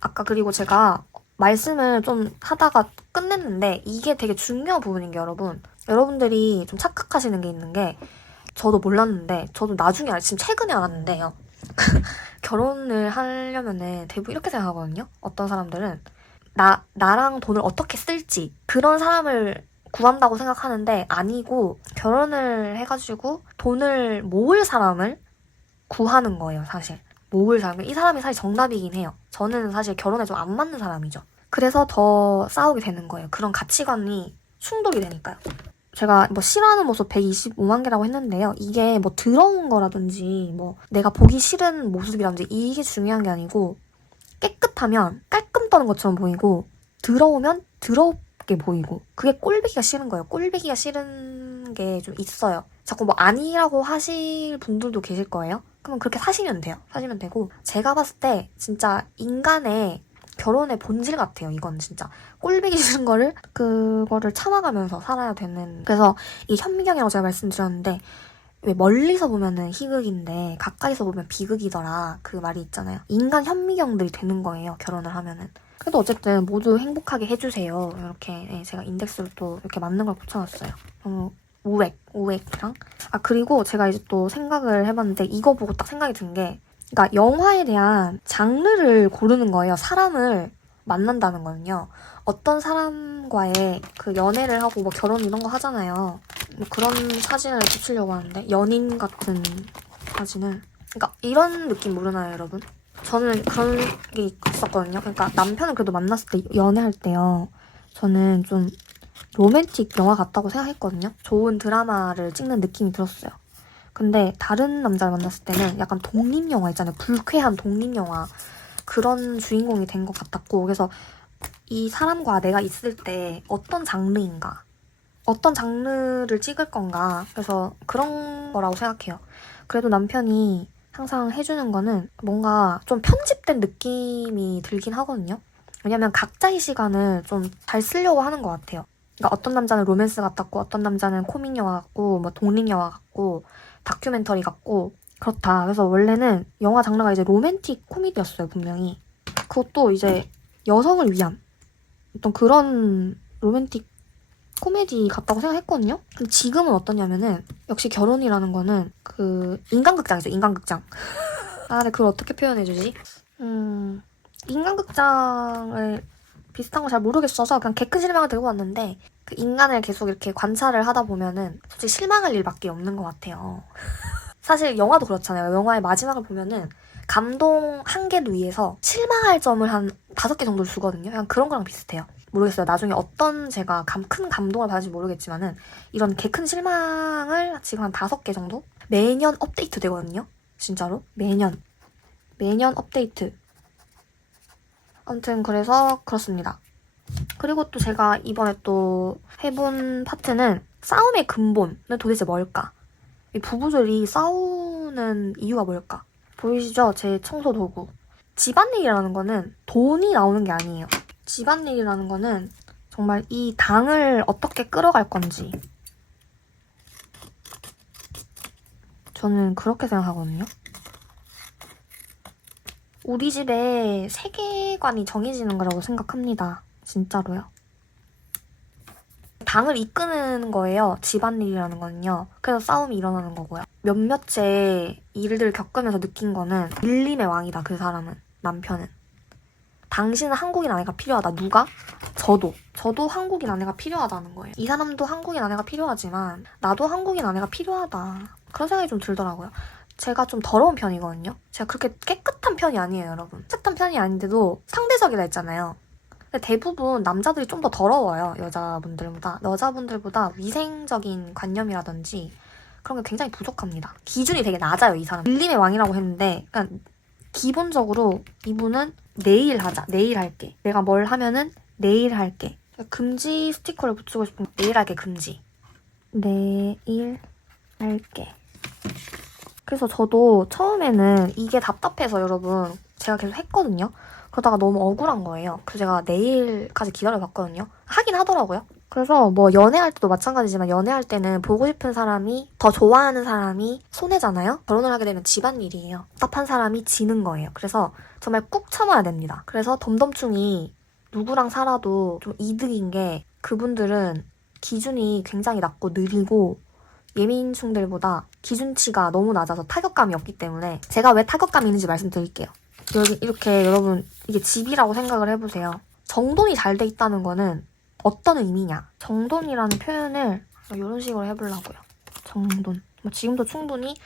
아까 그리고 제가 말씀을 좀 하다가 끝냈는데 이게 되게 중요한 부분인 게 여러분들이 좀 착각하시는 게 있는 게 저도 몰랐는데 저도 나중에 지금 최근에 알았는데요. 결혼을 하려면은 대부분 이렇게 생각하거든요. 어떤 사람들은 나랑 돈을 어떻게 쓸지 그런 사람을 구한다고 생각하는데 아니고 결혼을 해가지고 돈을 모을 사람을 구하는 거예요, 사실. 모을 사람. 이 사람이 사실 정답이긴 해요. 저는 사실 결혼에 좀 안 맞는 사람이죠. 그래서 더 싸우게 되는 거예요. 그런 가치관이 충돌이 되니까요. 제가 뭐 싫어하는 모습 125만 개라고 했는데요. 이게 뭐 더러운 거라든지 뭐 내가 보기 싫은 모습이라든지 이게 중요한 게 아니고 깨끗하면 깔끔 떠는 것처럼 보이고 더러우면 더럽게 보이고 그게 꼴보기가 싫은 거예요. 꼴보기가 싫은 게 좀 있어요. 자꾸 뭐 아니라고 하실 분들도 계실 거예요. 그럼 그렇게 사시면 돼요. 사시면 되고 제가 봤을 때 진짜 인간의 결혼의 본질 같아요. 이건 진짜 꼴보기 싫은 그거를 참아가면서 살아야 되는. 그래서 이 현미경이라고 제가 말씀드렸는데 왜 멀리서 보면은 희극인데 가까이서 보면 비극이더라 그 말이 있잖아요. 인간 현미경들이 되는 거예요. 결혼을 하면은. 그래도 어쨌든 모두 행복하게 해주세요. 이렇게 제가 인덱스를 또 이렇게 맞는 걸 붙여놨어요. 우액이랑. 그리고 제가 이제 또 생각을 해봤는데 이거 보고 딱 생각이 든 게 그러니까 영화에 대한 장르를 고르는 거예요. 사람을 만난다는 거는요. 어떤 사람과의 그 연애를 하고 뭐 결혼 이런 거 하잖아요. 뭐 그런 사진을 붙이려고 하는데 연인 같은 사진을. 그러니까 이런 느낌 모르나요, 여러분? 저는 그런 게 있었거든요. 그러니까 남편을 그래도 만났을 때 연애할 때요. 저는 좀 로맨틱 영화 같다고 생각했거든요. 좋은 드라마를 찍는 느낌이 들었어요. 근데 다른 남자를 만났을 때는 약간 독립영화 있잖아요. 불쾌한 독립영화. 그런 주인공이 된 것 같았고 그래서 이 사람과 내가 있을 때 어떤 장르인가? 어떤 장르를 찍을 건가? 그래서 그런 거라고 생각해요. 그래도 남편이 항상 해주는 거는 뭔가 좀 편집된 느낌이 들긴 하거든요. 왜냐면 각자의 시간을 좀 잘 쓰려고 하는 것 같아요. 그러니까 어떤 남자는 로맨스 같았고 어떤 남자는 코믹 영화 같고 뭐 독립 영화 같고 다큐멘터리 같고 그렇다. 그래서 원래는 영화 장르가 이제 로맨틱 코미디였어요, 분명히. 그것도 이제 여성을 위한 어떤 그런 로맨틱 코미디 같다고 생각했거든요? 근데 지금은 어떠냐면은 역시 결혼이라는 거는 그 인간극장이죠, 인간극장. 근데 그걸 어떻게 표현해주지? 인간극장을 비슷한 거 잘 모르겠어서 그냥 개 큰 실망을 들고 왔는데 그 인간을 계속 이렇게 관찰을 하다 보면은 솔직히 실망할 일밖에 없는 것 같아요. 사실 영화도 그렇잖아요. 영화의 마지막을 보면은 감동 한 개도 위해서 실망할 점을 한 5개 정도를 주거든요. 그냥 그런 거랑 비슷해요. 모르겠어요. 나중에 어떤 제가 큰 감동을 받을지 모르겠지만은 이런 개 큰 실망을 지금 한 5개 정도? 매년 업데이트 되거든요. 진짜로. 매년 업데이트. 아무튼 그래서 그렇습니다. 그리고 또 제가 이번에 또 해본 파트는 싸움의 근본은 도대체 뭘까? 이 부부들이 싸우는 이유가 뭘까? 보이시죠? 제 청소 도구. 집안일이라는 거는 돈이 나오는 게 아니에요. 집안일이라는 거는 정말 이 당을 어떻게 끌어갈 건지. 저는 그렇게 생각하거든요. 우리 집의 세계관이 정해지는 거라고 생각합니다. 진짜로요. 당을 이끄는 거예요. 집안일이라는 거는요. 그래서 싸움이 일어나는 거고요. 몇몇의 일들을 겪으면서 느낀 거는 밀림의 왕이다. 그 사람은. 남편은. 당신은 한국인 아내가 필요하다. 누가? 저도 한국인 아내가 필요하다는 거예요. 이 사람도 한국인 아내가 필요하지만 나도 한국인 아내가 필요하다. 그런 생각이 좀 들더라고요. 제가 좀 더러운 편이거든요. 제가 그렇게 깨끗한 편이 아니에요, 여러분. 깨끗한 편이 아닌데도 상대적이라 했잖아요. 근데 대부분 남자들이 좀 더 더러워요, 여자분들보다 위생적인 관념이라든지 그런 게 굉장히 부족합니다. 기준이 되게 낮아요, 이 사람. 밀림의 왕이라고 했는데 그냥 기본적으로 이분은 내일 하자, 내일 할게. 내가 뭘 하면은 내일 할게. 금지 스티커를 붙이고 싶은 거. 내일 할게, 금지. 내일 할게. 그래서 저도 처음에는 이게 답답해서 여러분 제가 계속 했거든요. 그러다가 너무 억울한 거예요. 그래서 제가 내일까지 기다려봤거든요. 하긴 하더라고요. 그래서 뭐 연애할 때도 마찬가지지만 연애할 때는 보고 싶은 사람이 더 좋아하는 사람이 손해잖아요. 결혼을 하게 되면 집안일이에요. 답답한 사람이 지는 거예요. 그래서 정말 꾹 참아야 됩니다. 그래서 덤덤충이 누구랑 살아도 좀 이득인 게 그분들은 기준이 굉장히 낮고 느리고 예민충들보다 기준치가 너무 낮아서 타격감이 없기 때문에 제가 왜 타격감이 있는지 말씀드릴게요. 여기 이렇게 여러분 이게 집이라고 생각을 해보세요. 정돈이 잘 돼 있다는 거는 어떤 의미냐? 정돈이라는 표현을 이런 식으로 해보려고요. 정돈. 뭐 지금도 충분히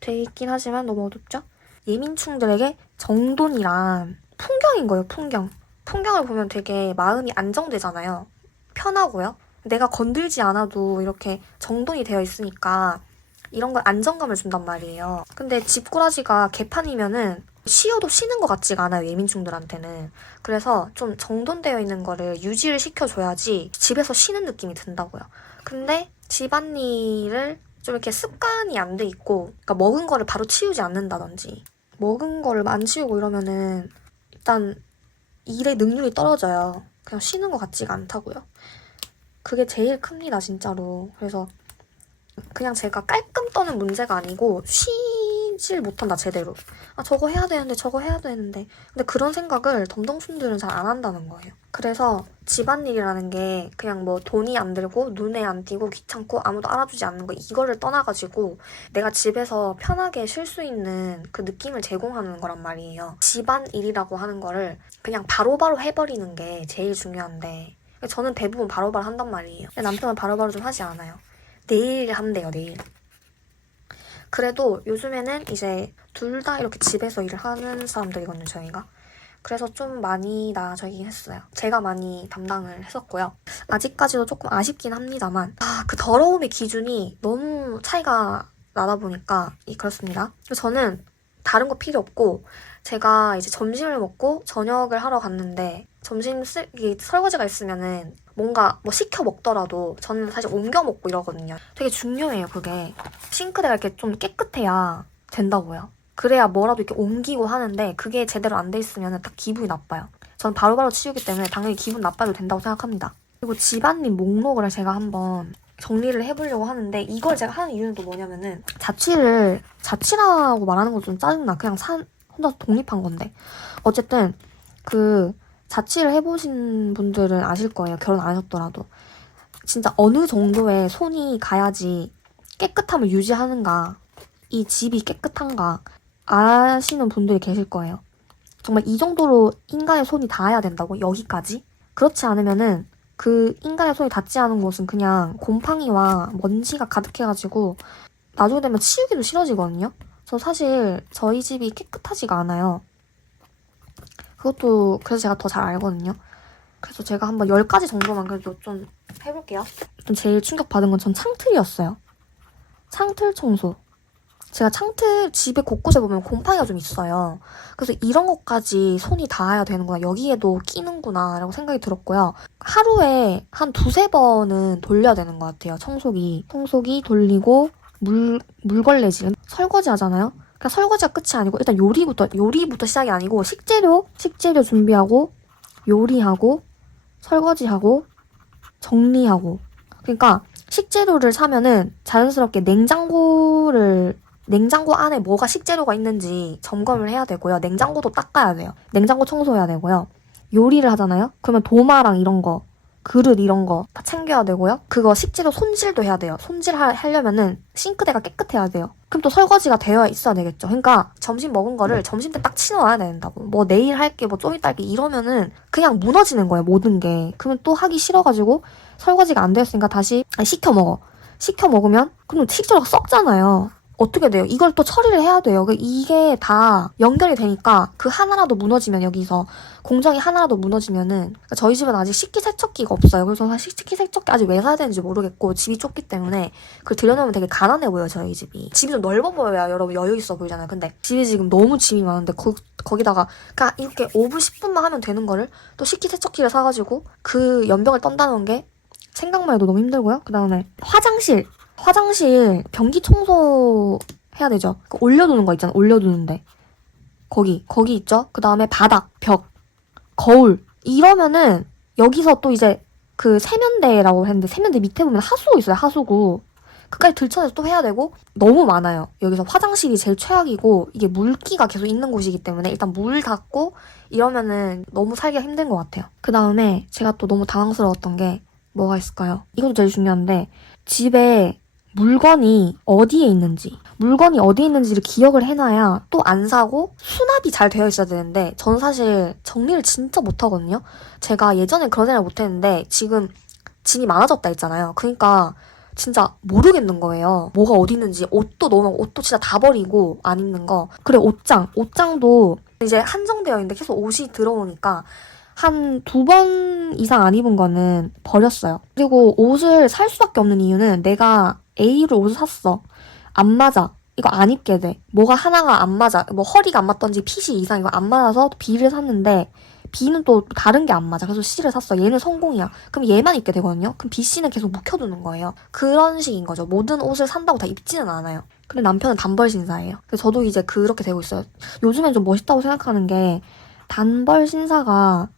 돼 있긴 하지만 너무 어둡죠? 예민충들에게 정돈이란 풍경인 거예요, 풍경. 풍경을 보면 되게 마음이 안정되잖아요. 편하고요. 내가 건들지 않아도 이렇게 정돈이 되어 있으니까 이런 걸 안정감을 준단 말이에요. 근데 집꾸라지가 개판이면은 쉬어도 쉬는 것 같지가 않아요, 예민충들한테는. 그래서 좀 정돈되어 있는 거를 유지를 시켜줘야지 집에서 쉬는 느낌이 든다고요. 근데 집안일을 좀 이렇게 습관이 안 돼 있고, 그러니까 먹은 거를 바로 치우지 않는다든지, 먹은 거를 안 치우고 이러면은 일단 일의 능률이 떨어져요. 그냥 쉬는 것 같지가 않다고요. 그게 제일 큽니다, 진짜로. 그래서 그냥 제가 깔끔 떠는 문제가 아니고 쉬질 못한다, 제대로. 아, 저거 해야 되는데, 저거 해야 되는데. 근데 그런 생각을 덤덩순들은 잘 안 한다는 거예요. 그래서 집안일이라는 게 그냥 뭐 돈이 안 들고 눈에 안 띄고 귀찮고 아무도 알아주지 않는 거, 이거를 떠나가지고 내가 집에서 편하게 쉴 수 있는 그 느낌을 제공하는 거란 말이에요. 집안일이라고 하는 거를 그냥 바로바로 해버리는 게 제일 중요한데, 저는 대부분 바로바로 한단 말이에요. 남편은 바로바로 좀 하지 않아요. 내일 한대요, 내일. 그래도 요즘에는 이제 둘 다 이렇게 집에서 일을 하는 사람들이거든요, 저희가. 그래서 좀 많이 나아지긴 했어요. 제가 많이 담당을 했었고요. 아직까지도 조금 아쉽긴 합니다만, 그 더러움의 기준이 너무 차이가 나다 보니까 그렇습니다. 저는 다른 거 필요 없고, 제가 이제 점심을 먹고 저녁을 하러 갔는데, 설거지가 있으면은 뭔가 뭐 시켜 먹더라도 저는 사실 옮겨 먹고 이러거든요. 되게 중요해요, 그게. 싱크대가 이렇게 좀 깨끗해야 된다고요. 그래야 뭐라도 이렇게 옮기고 하는데, 그게 제대로 안 돼 있으면 딱 기분이 나빠요. 저는 바로바로 치우기 때문에 당연히 기분 나빠도 된다고 생각합니다. 그리고 집안일 목록을 제가 한번 정리를 해보려고 하는데, 이걸 제가 하는 이유는 또 뭐냐면은, 자취라고 말하는 거 좀 짜증나. 그냥 혼자 독립한 건데. 어쨌든 자취를 해보신 분들은 아실 거예요. 결혼 안 하셨더라도. 진짜 어느 정도의 손이 가야지 깨끗함을 유지하는가, 이 집이 깨끗한가 아시는 분들이 계실 거예요. 정말 이 정도로 인간의 손이 닿아야 된다고? 여기까지? 그렇지 않으면은 그 인간의 손이 닿지 않은 곳은 그냥 곰팡이와 먼지가 가득해가지고 나중에 되면 치우기도 싫어지거든요. 저 사실 저희 집이 깨끗하지가 않아요. 그것도 그래서 제가 더 잘 알거든요. 그래서 제가 한번 10가지 정도만 그래도 좀 해볼게요. 일단 제일 충격받은 건 전 창틀이었어요. 창틀 청소. 제가 집에 곳곳에 보면 곰팡이가 좀 있어요. 그래서 이런 것까지 손이 닿아야 되는구나, 여기에도 끼는구나 라고 생각이 들었고요. 하루에 한 2-3번은 돌려야 되는 것 같아요, 청소기 돌리고 물걸레질, 설거지 하잖아요. 그러니까 설거지가 끝이 아니고 일단 요리부터 시작이 아니고 식재료 준비하고 요리하고 설거지하고 정리하고. 그러니까 식재료를 사면은 자연스럽게 냉장고 안에 뭐가 식재료가 있는지 점검을 해야 되고요. 냉장고도 닦아야 돼요. 냉장고 청소해야 되고요. 요리를 하잖아요? 그러면 도마랑 이런 거, 그릇 이런 거 다 챙겨야 되고요. 그거 식재료 손질도 해야 돼요. 하려면은 싱크대가 깨끗해야 돼요. 그럼 또 설거지가 되어 있어야 되겠죠. 그러니까 점심 먹은 거를 점심 때 딱 치워놔야 된다고. 뭐 내일 할게, 뭐 좀 이따 할게 이러면은 그냥 무너지는 거예요, 모든 게. 그러면 또 하기 싫어가지고 설거지가 안 되었으니까 다시 시켜 먹어. 시켜 먹으면 그럼 식재료가 썩잖아요. 어떻게 돼요? 이걸 또 처리를 해야 돼요. 이게 다 연결이 되니까 그 하나라도 무너지면, 여기서 공정이 하나라도 무너지면은, 그러니까 저희 집은 아직 식기세척기가 없어요. 그래서 사실 식기세척기 아직 왜 사야 되는지 모르겠고, 집이 좁기 때문에 그걸 들여놓으면 되게 가난해 보여요, 저희 집이. 집이 좀 넓어 보여야 여러분 여유 있어 보이잖아요. 근데 집이 지금 너무 짐이 많은데 거기다가 그냥 이렇게 5분 10분만 하면 되는 거를 또 식기세척기를 사가지고 그 연병을 떤다는 게 생각만 해도 너무 힘들고요. 그 다음에 화장실 변기 청소 해야 되죠. 올려두는 거 있잖아, 올려두는데. 거기 있죠? 그 다음에 바닥, 벽, 거울. 이러면은, 여기서 또 이제 그 세면대라고 했는데, 세면대 밑에 보면 하수구 있어요, 하수구. 그까지 들춰내서 또 해야 되고, 너무 많아요. 여기서 화장실이 제일 최악이고, 이게 물기가 계속 있는 곳이기 때문에, 일단 물 닦고, 이러면은 너무 살기가 힘든 것 같아요. 그 다음에 제가 또 너무 당황스러웠던 게, 뭐가 있을까요? 이것도 제일 중요한데, 집에 물건이 어디에 있는지를 기억을 해놔야 또 안 사고 수납이 잘 되어 있어야 되는데, 전 사실 정리를 진짜 못하거든요. 제가 예전에 그런 생각을 못했는데 지금 짐이 많아졌다 했잖아요. 그러니까 진짜 모르겠는 거예요. 뭐가 어디 있는지. 옷도 진짜 다 버리고 안 입는 거. 그래, 옷장도 이제 한정되어 있는데 계속 옷이 들어오니까 한 2번 이상 안 입은 거는 버렸어요. 그리고 옷을 살 수밖에 없는 이유는, 내가 A를 옷을 샀어. 안 맞아. 이거 안 입게 돼. 뭐가 하나가 안 맞아. 뭐 허리가 안 맞던지 핏이 이상 이거 안 맞아서 B를 샀는데, B는 또 다른 게 안 맞아. 그래서 C를 샀어. 얘는 성공이야. 그럼 얘만 입게 되거든요. 그럼 B, C는 계속 묵혀두는 거예요. 그런 식인 거죠. 모든 옷을 산다고 다 입지는 않아요. 근데 남편은 단벌 신사예요. 그래서 저도 이제 그렇게 되고 있어요. 요즘엔 좀 멋있다고 생각하는 게 단벌 신사가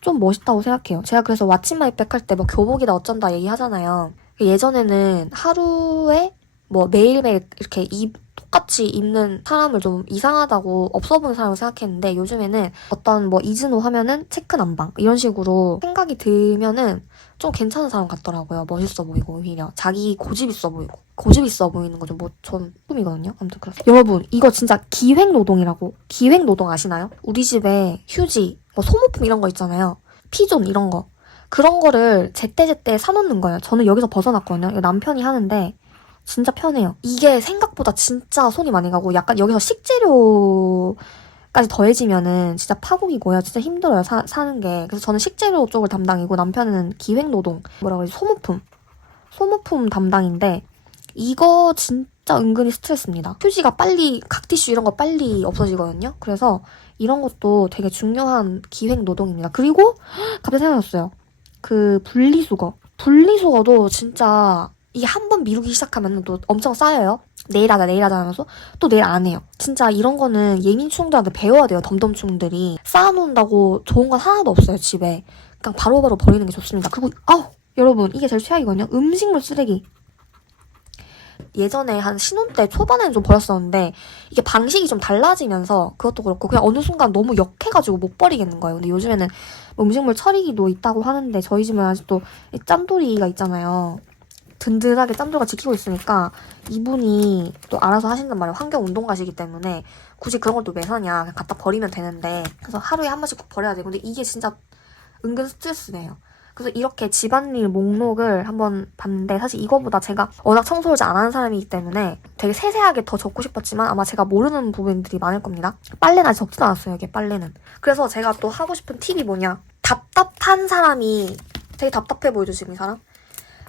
좀 멋있다고 생각해요. 제가 그래서 왓츠마이백 할 때 뭐 교복이다 어쩐다 얘기하잖아요. 예전에는 하루에 뭐 매일매일 이렇게 똑같이 입는 사람을 좀 이상하다고 없어 보이는 사람을 생각했는데 요즘에는 어떤 뭐 이즈노 하면은 체크 남방 이런 식으로 생각이 들면은 좀 괜찮은 사람 같더라고요. 멋있어 보이고 오히려 자기 고집 있어 보이고 고집 있어 보이는 거 좀 뭐 전 꿈이거든요. 아무튼 그렇습니다. 여러분 이거 진짜 기획노동이라고. 기획노동 아시나요? 우리 집에 휴지, 뭐 소모품 이런 거 있잖아요. 피존 이런 거. 그런 거를 제때제때 사놓는 거예요. 저는 여기서 벗어났거든요. 이거 남편이 하는데 진짜 편해요. 이게 생각보다 진짜 손이 많이 가고 약간 여기서 식재료까지 더해지면은 진짜 파국이고요. 진짜 힘들어요. 사는 게. 그래서 저는 식재료 쪽을 담당이고 남편은 기획노동, 뭐라 그러지? 소모품 담당인데 이거 진짜 은근히 스트레스입니다. 휴지가 빨리, 각티슈 이런 거 빨리 없어지거든요. 그래서 이런 것도 되게 중요한 기획노동입니다. 그리고 갑자기 생각났어요. 그 분리수거도 진짜 이게 한 번 미루기 시작하면 또 엄청 쌓여요. 내일 하자 하면서 또 내일 안 해요. 진짜 이런 거는 예민충들한테 배워야 돼요. 덤덤충들이. 쌓아놓는다고 좋은 건 하나도 없어요, 집에. 그냥 바로바로 버리는 게 좋습니다. 그리고 여러분 이게 제일 최악이거든요. 음식물 쓰레기. 예전에 한 신혼 때 초반에는 좀 버렸었는데 이게 방식이 좀 달라지면서 그것도 그렇고 그냥 어느 순간 너무 역해가지고 못 버리겠는 거예요. 근데 요즘에는 음식물 처리기도 있다고 하는데 저희 집은 아직도 짠돌이가 있잖아요. 든든하게 짠돌이가 지키고 있으니까 이분이 또 알아서 하신단 말이에요. 환경운동가시기 때문에 굳이 그런 걸 또 왜 사냐. 그냥 갖다 버리면 되는데 그래서 하루에 한 번씩 꼭 버려야 되고 근데 이게 진짜 은근 스트레스네요. 그래서 이렇게 집안일 목록을 한번 봤는데 사실 이거보다 제가 워낙 청소를 잘 안 하는 사람이기 때문에 되게 세세하게 더 적고 싶었지만 아마 제가 모르는 부분들이 많을 겁니다. 빨래는 아직 적지도 않았어요. 이게 빨래는. 그래서 제가 또 하고 싶은 팁이 뭐냐. 답답한 사람이 되게 답답해 보이죠 지금 이 사람?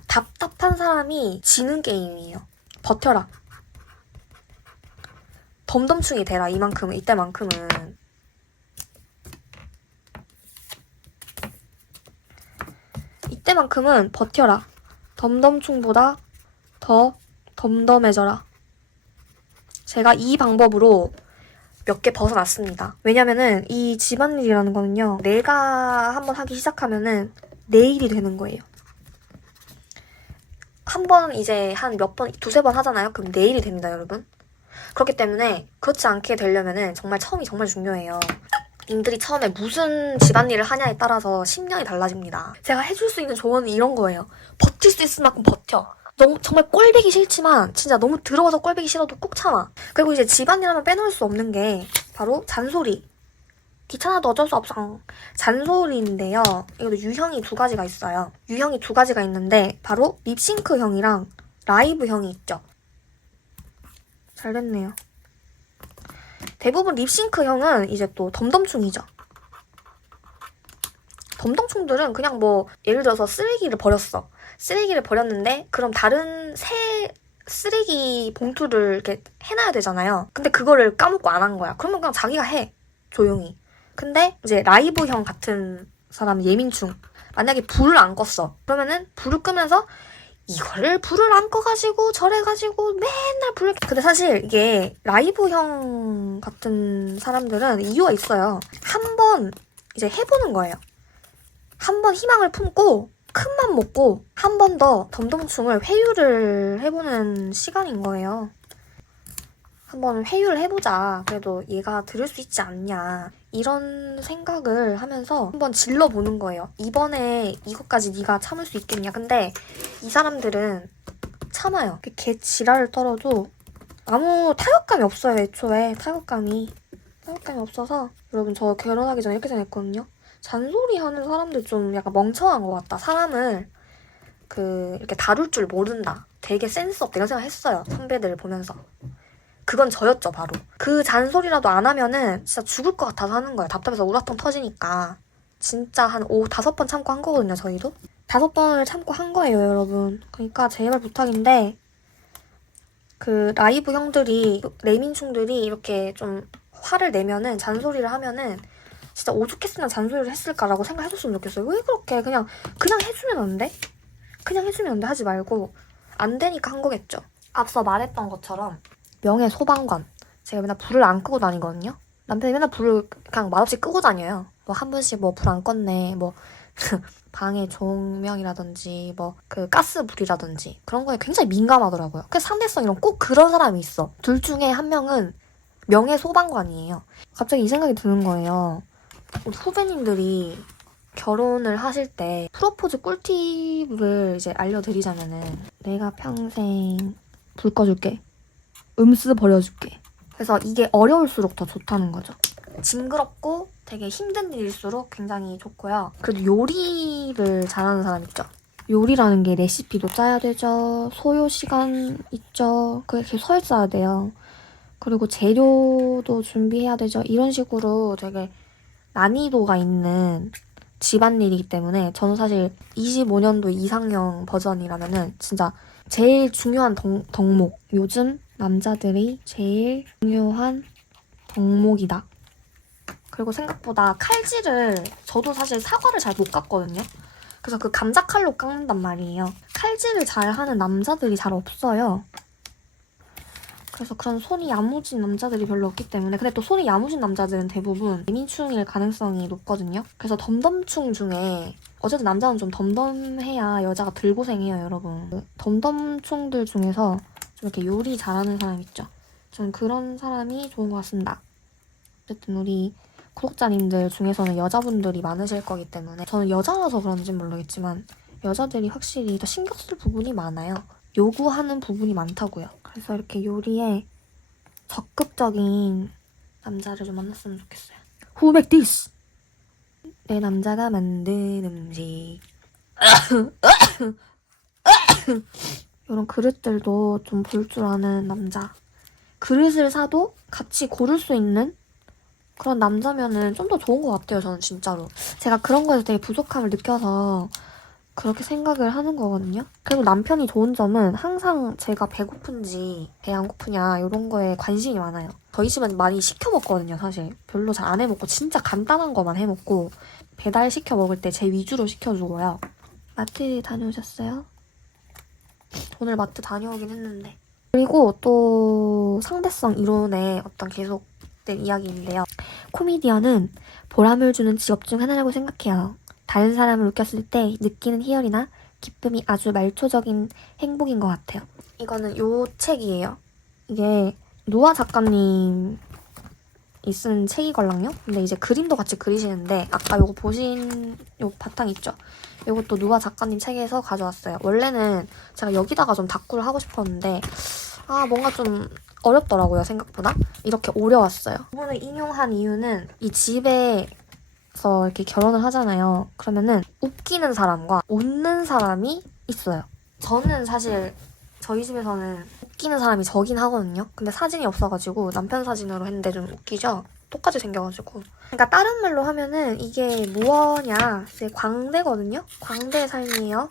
답답한 사람이 지는 게임이에요. 버텨라. 덤덤충이 되라. 이때만큼은. 이때만큼은 버텨라. 덤덤충보다 더 덤덤해져라. 제가 이 방법으로 몇 개 벗어났습니다. 왜냐면은 이 집안일이라는 거는요. 내가 한번 하기 시작하면은 내일이 되는 거예요. 한 번 이제 한 몇 번, 두세 번 하잖아요? 그럼 내일이 됩니다, 여러분. 그렇기 때문에 그렇지 않게 되려면은 정말 처음이 정말 중요해요. 님들이 처음에 무슨 집안일을 하냐에 따라서 10년이 달라집니다. 제가 해줄 수 있는 조언은 이런 거예요. 버틸 수 있을 만큼 버텨. 너무 정말 꼴배기 싫지만 진짜 너무 더러워서 꼴배기 싫어도 꾹 참아. 그리고 이제 집안일 하면 빼놓을 수 없는 게 바로 잔소리. 귀찮아도 어쩔 수 없어. 잔소리인데요. 이것도 유형이 두 가지가 있어요. 유형이 두 가지가 있는데 바로 립싱크형이랑 라이브형이 있죠. 잘 됐네요. 대부분 립싱크형은 이제 또 덤덤충이죠. 덤덤충들은 그냥 뭐 예를 들어서 쓰레기를 버렸어. 쓰레기를 버렸는데 그럼 다른 새 쓰레기 봉투를 이렇게 해놔야 되잖아요. 근데 그거를 까먹고 안 한 거야. 그러면 그냥 자기가 해. 조용히. 근데 이제 라이브형 같은 사람 예민충. 만약에 불을 안 껐어. 그러면은 불을 끄면서 이거를 불을 안 꺼가지고 저래가지고 맨날 불을 근데 사실 이게 라이브형 같은 사람들은 이유가 있어요. 한 번 이제 해보는 거예요. 한 번 희망을 품고 큰맘 먹고 한 번 더 덤덤충을 회유를 해보는 시간인 거예요. 한번 회유를 해보자. 그래도 얘가 들을 수 있지 않냐. 이런 생각을 하면서 한번 질러보는 거예요. 이번에 이것까지 네가 참을 수 있겠냐. 근데 이 사람들은 참아요. 개 지랄을 떨어도 아무 타격감이 없어요. 애초에 타격감이 없어서 여러분 저 결혼하기 전에 이렇게 생각했거든요. 잔소리 하는 사람들 좀 약간 멍청한 것 같다. 사람을 이렇게 다룰 줄 모른다. 되게 센스 없다. 이런 생각 했어요. 선배들 보면서. 그건 저였죠, 바로. 그 잔소리라도 안 하면은 진짜 죽을 것 같아서 하는 거예요. 답답해서 우라통 터지니까. 진짜 한 5-5번 참고 한 거거든요, 저희도. 5번을 참고 한 거예요, 여러분. 그러니까 제발 부탁인데 그 라이브 형들이, 레민충들이 이렇게 좀 화를 내면은, 잔소리를 하면은 진짜 오죽했으면 잔소리를 했을까라고 생각해줬으면 좋겠어요. 왜 그렇게 그냥 해주면 안 돼? 그냥 해주면 안 돼 하지 말고 안 되니까 한 거겠죠. 앞서 말했던 것처럼 명예 소방관. 제가 맨날 불을 안 끄고 다니거든요. 남편이 맨날 불을 그냥 맛없이 끄고 다녀요. 뭐 한 번씩 뭐 불 안 껐네, 뭐 방의 조명이라든지 뭐 그 가스불이라든지 그런 거에 굉장히 민감하더라고요. 그 상대성 이런 꼭 그런 사람이 있어. 둘 중에 한 명은 명예 소방관이에요. 갑자기 이 생각이 드는 거예요. 우리 후배님들이 결혼을 하실 때 프로포즈 꿀팁을 이제 알려드리자면은 내가 평생 불 꺼줄게. 음수 버려줄게. 그래서 이게 어려울수록 더 좋다는 거죠. 징그럽고 되게 힘든 일일수록 굉장히 좋고요. 그래도 요리를 잘하는 사람 있죠. 요리라는 게 레시피도 짜야 되죠. 소요 시간 있죠. 그게 서 있어야 돼요. 그리고 재료도 준비해야 되죠. 이런 식으로 되게 난이도가 있는 집안일이기 때문에 저는 사실 25년도 이상형 버전이라면은 진짜 제일 중요한 덕목. 요즘 남자들이 제일 중요한 덕목이다. 그리고 생각보다 칼질을 저도 사실 사과를 잘 못 깎거든요. 그래서 그 감자칼로 깎는단 말이에요. 칼질을 잘하는 남자들이 잘 없어요. 그래서 그런 손이 야무진 남자들이 별로 없기 때문에 근데 또 손이 야무진 남자들은 대부분 예민충일 가능성이 높거든요. 그래서 덤덤충 중에 어쨌든 남자는 좀 덤덤해야 여자가 덜 고생해요, 여러분. 그 덤덤충들 중에서 좀 이렇게 요리 잘하는 사람 있죠. 저는 그런 사람이 좋은 것 같습니다. 어쨌든 우리 구독자님들 중에서는 여자분들이 많으실 거기 때문에 저는 여자라서 그런지는 모르겠지만 여자들이 확실히 더 신경 쓸 부분이 많아요. 요구하는 부분이 많다고요. 그래서 이렇게 요리에 적극적인 남자를 좀 만났으면 좋겠어요. Who make this? 내 남자가 만든 음식. 이런 그릇들도 좀 볼 줄 아는 남자. 그릇을 사도 같이 고를 수 있는 그런 남자면은 좀 더 좋은 것 같아요, 저는 진짜로. 제가 그런 거에서 되게 부족함을 느껴서 그렇게 생각을 하는 거거든요. 그리고 남편이 좋은 점은 항상 제가 배고픈지 배 안 고프냐 이런 거에 관심이 많아요. 저희 집은 많이 시켜 먹거든요, 사실. 별로 잘 안 해먹고 진짜 간단한 거만 해먹고 배달 시켜 먹을 때 제 위주로 시켜주고요. 마트 다녀오셨어요? 오늘 마트 다녀오긴 했는데. 그리고 또 상대성 이론의 어떤 계속된 이야기인데요. 코미디언은 보람을 주는 직업 중 하나라고 생각해요. 다른 사람을 웃겼을 때 느끼는 희열이나 기쁨이 아주 말초적인 행복인 것 같아요. 이거는 요 책이에요. 이게 노아 작가님이 쓴 책이걸랑요? 근데 이제 그림도 같이 그리시는데 아까 요거 보신 요 바탕 있죠? 요것도 노아 작가님 책에서 가져왔어요. 원래는 제가 여기다가 좀 다꾸를 하고 싶었는데 뭔가 좀 어렵더라고요, 생각보다. 이렇게 오려왔어요. 이분을 인용한 이유는 이 집에서 이렇게 결혼을 하잖아요. 그러면은 웃기는 사람과 웃는 사람이 있어요. 저는 사실 저희 집에서는 웃기는 사람이 저긴 하거든요. 근데 사진이 없어가지고 남편 사진으로 했는데 좀 웃기죠? 똑같이 생겨가지고. 그러니까 다른 말로 하면은 이게 뭐냐? 이제 광대거든요? 광대의 삶이에요.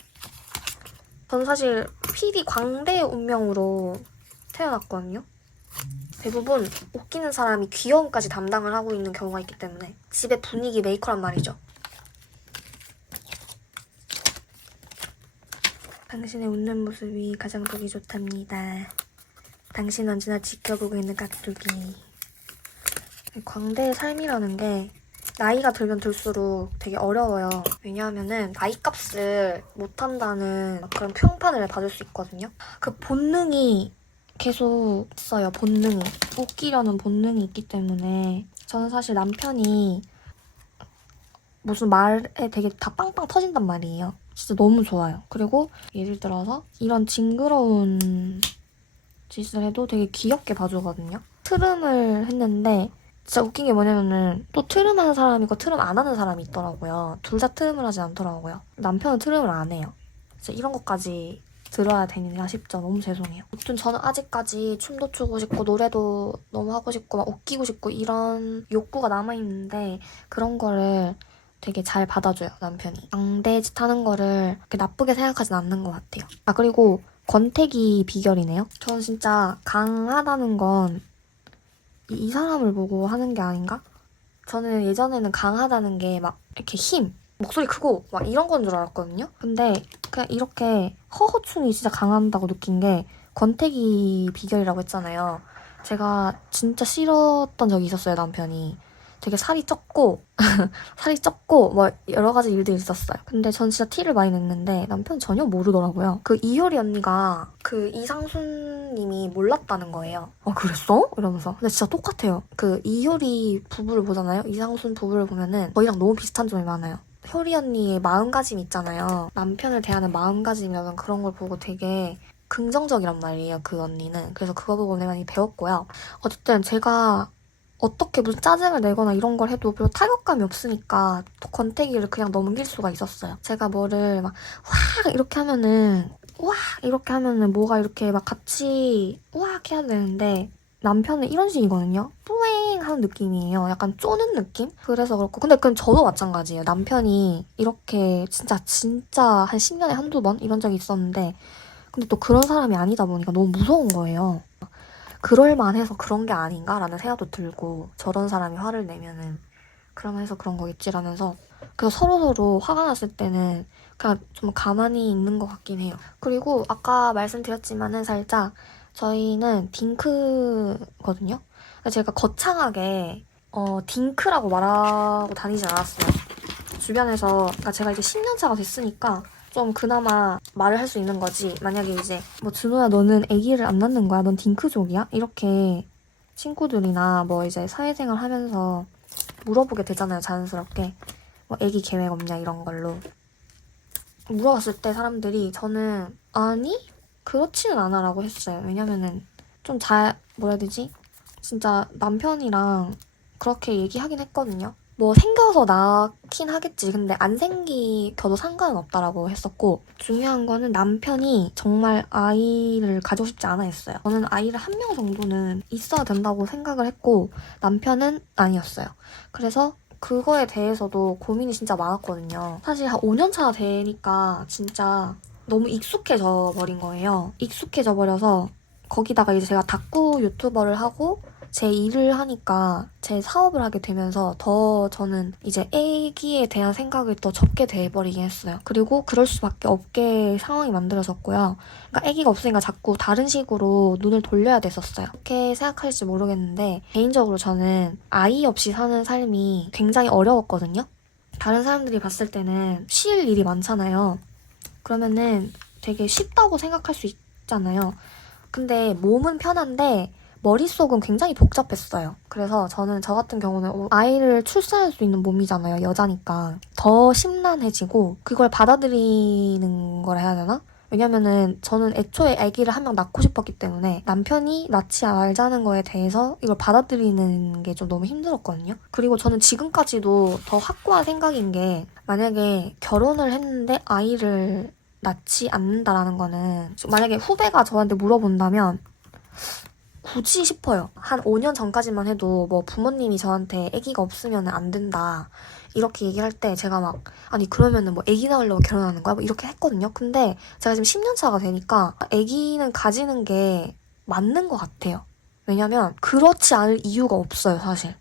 저는 사실 PD 광대의 운명으로 태어났거든요. 대부분 웃기는 사람이 귀여움까지 담당을 하고 있는 경우가 있기 때문에 집의 분위기 메이커란 말이죠. 당신의 웃는 모습이 가장 보기 좋답니다. 당신 언제나 지켜보고 있는 깍두기. 광대의 삶이라는 게 나이가 들면 들수록 되게 어려워요. 왜냐하면은 나이값을 못한다는 그런 평판을 받을 수 있거든요. 그 본능이 계속 있어요. 본능이. 웃기려는 본능이 있기 때문에 저는 사실 남편이 무슨 말에 되게 다 빵빵 터진단 말이에요. 진짜 너무 좋아요. 그리고 예를 들어서 이런 징그러운 짓을 해도 되게 귀엽게 봐주거든요. 트름을 했는데 진짜 웃긴 게 뭐냐면은 또 트름 하는 사람이 있고 트름 안 하는 사람이 있더라고요. 둘 다 트름을 하지 않더라고요. 남편은 트름을 안 해요. 진짜 이런 것까지 들어야 되느냐 싶죠. 너무 죄송해요. 아무튼 저는 아직까지 춤도 추고 싶고 노래도 너무 하고 싶고 막 웃기고 싶고 이런 욕구가 남아있는데 그런 거를 되게 잘 받아줘요, 남편이. 광대짓 하는 거를 그렇게 나쁘게 생각하진 않는 것 같아요. 그리고 권태기 비결이네요. 저는 진짜 강하다는 건 이 사람을 보고 하는 게 아닌가? 저는 예전에는 강하다는 게 막 이렇게 목소리 크고 막 이런 건 줄 알았거든요. 근데 그냥 이렇게 허허충이 진짜 강한다고 느낀 게 권태기 비결이라고 했잖아요. 제가 진짜 싫었던 적이 있었어요, 남편이. 되게 살이 쪘고 뭐 여러 가지 일들이 있었어요. 근데 전 진짜 티를 많이 냈는데 남편 전혀 모르더라고요. 그 이효리 언니가 그 이상순 님이 몰랐다는 거예요. 그랬어? 이러면서. 근데 진짜 똑같아요. 그 이효리 부부를 보잖아요. 이상순 부부를 보면은 저희랑 너무 비슷한 점이 많아요. 효리 언니의 마음가짐 있잖아요. 남편을 대하는 마음가짐이라든 그런 걸 보고 되게 긍정적이란 말이에요, 그 언니는. 그래서 그거 보고 내가 많이 배웠고요. 어쨌든 제가 어떻게 무슨 짜증을 내거나 이런 걸 해도 별로 타격감이 없으니까 권태기를 그냥 넘길 수가 있었어요. 제가 뭐를 막 와 이렇게 하면은 뭐가 이렇게 막 같이 우악 해야 되는데 남편은 이런 식이거든요. 뿌잉 하는 느낌이에요. 약간 쪼는 느낌? 그래서 그렇고. 근데 그건 저도 마찬가지예요. 남편이 이렇게 진짜 한 10년에 한두 번 이런 적이 있었는데 근데 또 그런 사람이 아니다 보니까 너무 무서운 거예요. 그럴 만해서 그런 게 아닌가라는 생각도 들고 저런 사람이 화를 내면은 그러면서 그런 거겠지라면서 그래서 서로서로 화가 났을 때는 그냥 좀 가만히 있는 것 같긴 해요. 그리고 아까 말씀드렸지만은 살짝 저희는 딩크거든요. 제가 거창하게 딩크라고 말하고 다니진 않았어요. 주변에서 그러니까 제가 이제 10년 차가 됐으니까 좀 그나마 말을 할 수 있는 거지. 만약에 이제 뭐 준호야 너는 아기를 안 낳는 거야? 넌 딩크족이야? 이렇게 친구들이나 뭐 이제 사회생활 하면서 물어보게 되잖아요. 자연스럽게. 뭐 아기 계획 없냐 이런 걸로. 물어봤을 때 사람들이 저는 아니? 그렇지는 않아라고 했어요. 왜냐면은 좀 뭐라 해야 되지? 진짜 남편이랑 그렇게 얘기하긴 했거든요. 뭐 생겨서 낳긴 하겠지. 근데 안 생기켜도 상관은 없다라고 했었고 중요한 거는 남편이 정말 아이를 가지고 싶지 않아 했어요. 저는 아이를 한 명 정도는 있어야 된다고 생각을 했고 남편은 아니었어요. 그래서 그거에 대해서도 고민이 진짜 많았거든요. 사실 한 5년 차 되니까 진짜 너무 익숙해져 버린 거예요. 익숙해져 버려서 거기다가 이제 제가 다꾸 유튜버를 하고 제 일을 하니까 제 사업을 하게 되면서 더 저는 이제 애기에 대한 생각을 더 접게 돼버리긴 했어요. 그리고 그럴 수밖에 없게 상황이 만들어졌고요. 그러니까 애기가 없으니까 자꾸 다른 식으로 눈을 돌려야 됐었어요. 어떻게 생각할지 모르겠는데 개인적으로 저는 아이 없이 사는 삶이 굉장히 어려웠거든요. 다른 사람들이 봤을 때는 쉴 일이 많잖아요. 그러면은 되게 쉽다고 생각할 수 있잖아요. 근데 몸은 편한데 머릿속은 굉장히 복잡했어요. 그래서 저는 저 같은 경우는 아이를 출산할 수 있는 몸이잖아요. 여자니까. 더 심란해지고 그걸 받아들이는 걸 해야 되나? 왜냐면은 저는 애초에 아기를 한 명 낳고 싶었기 때문에 남편이 낳지 말자는 거에 대해서 이걸 받아들이는 게 좀 너무 힘들었거든요. 그리고 저는 지금까지도 더 확고한 생각인 게 만약에 결혼을 했는데 아이를 낳지 않는다라는 거는 만약에 후배가 저한테 물어본다면 굳이 싶어요. 한 5년 전까지만 해도 뭐 부모님이 저한테 아기가 없으면 안 된다 이렇게 얘기할 때 제가 막 아니 그러면은 뭐 아기 낳으려고 결혼하는 거야? 뭐 이렇게 했거든요. 근데 제가 지금 10년 차가 되니까 아기는 가지는 게 맞는 것 같아요. 왜냐면 그렇지 않을 이유가 없어요, 사실.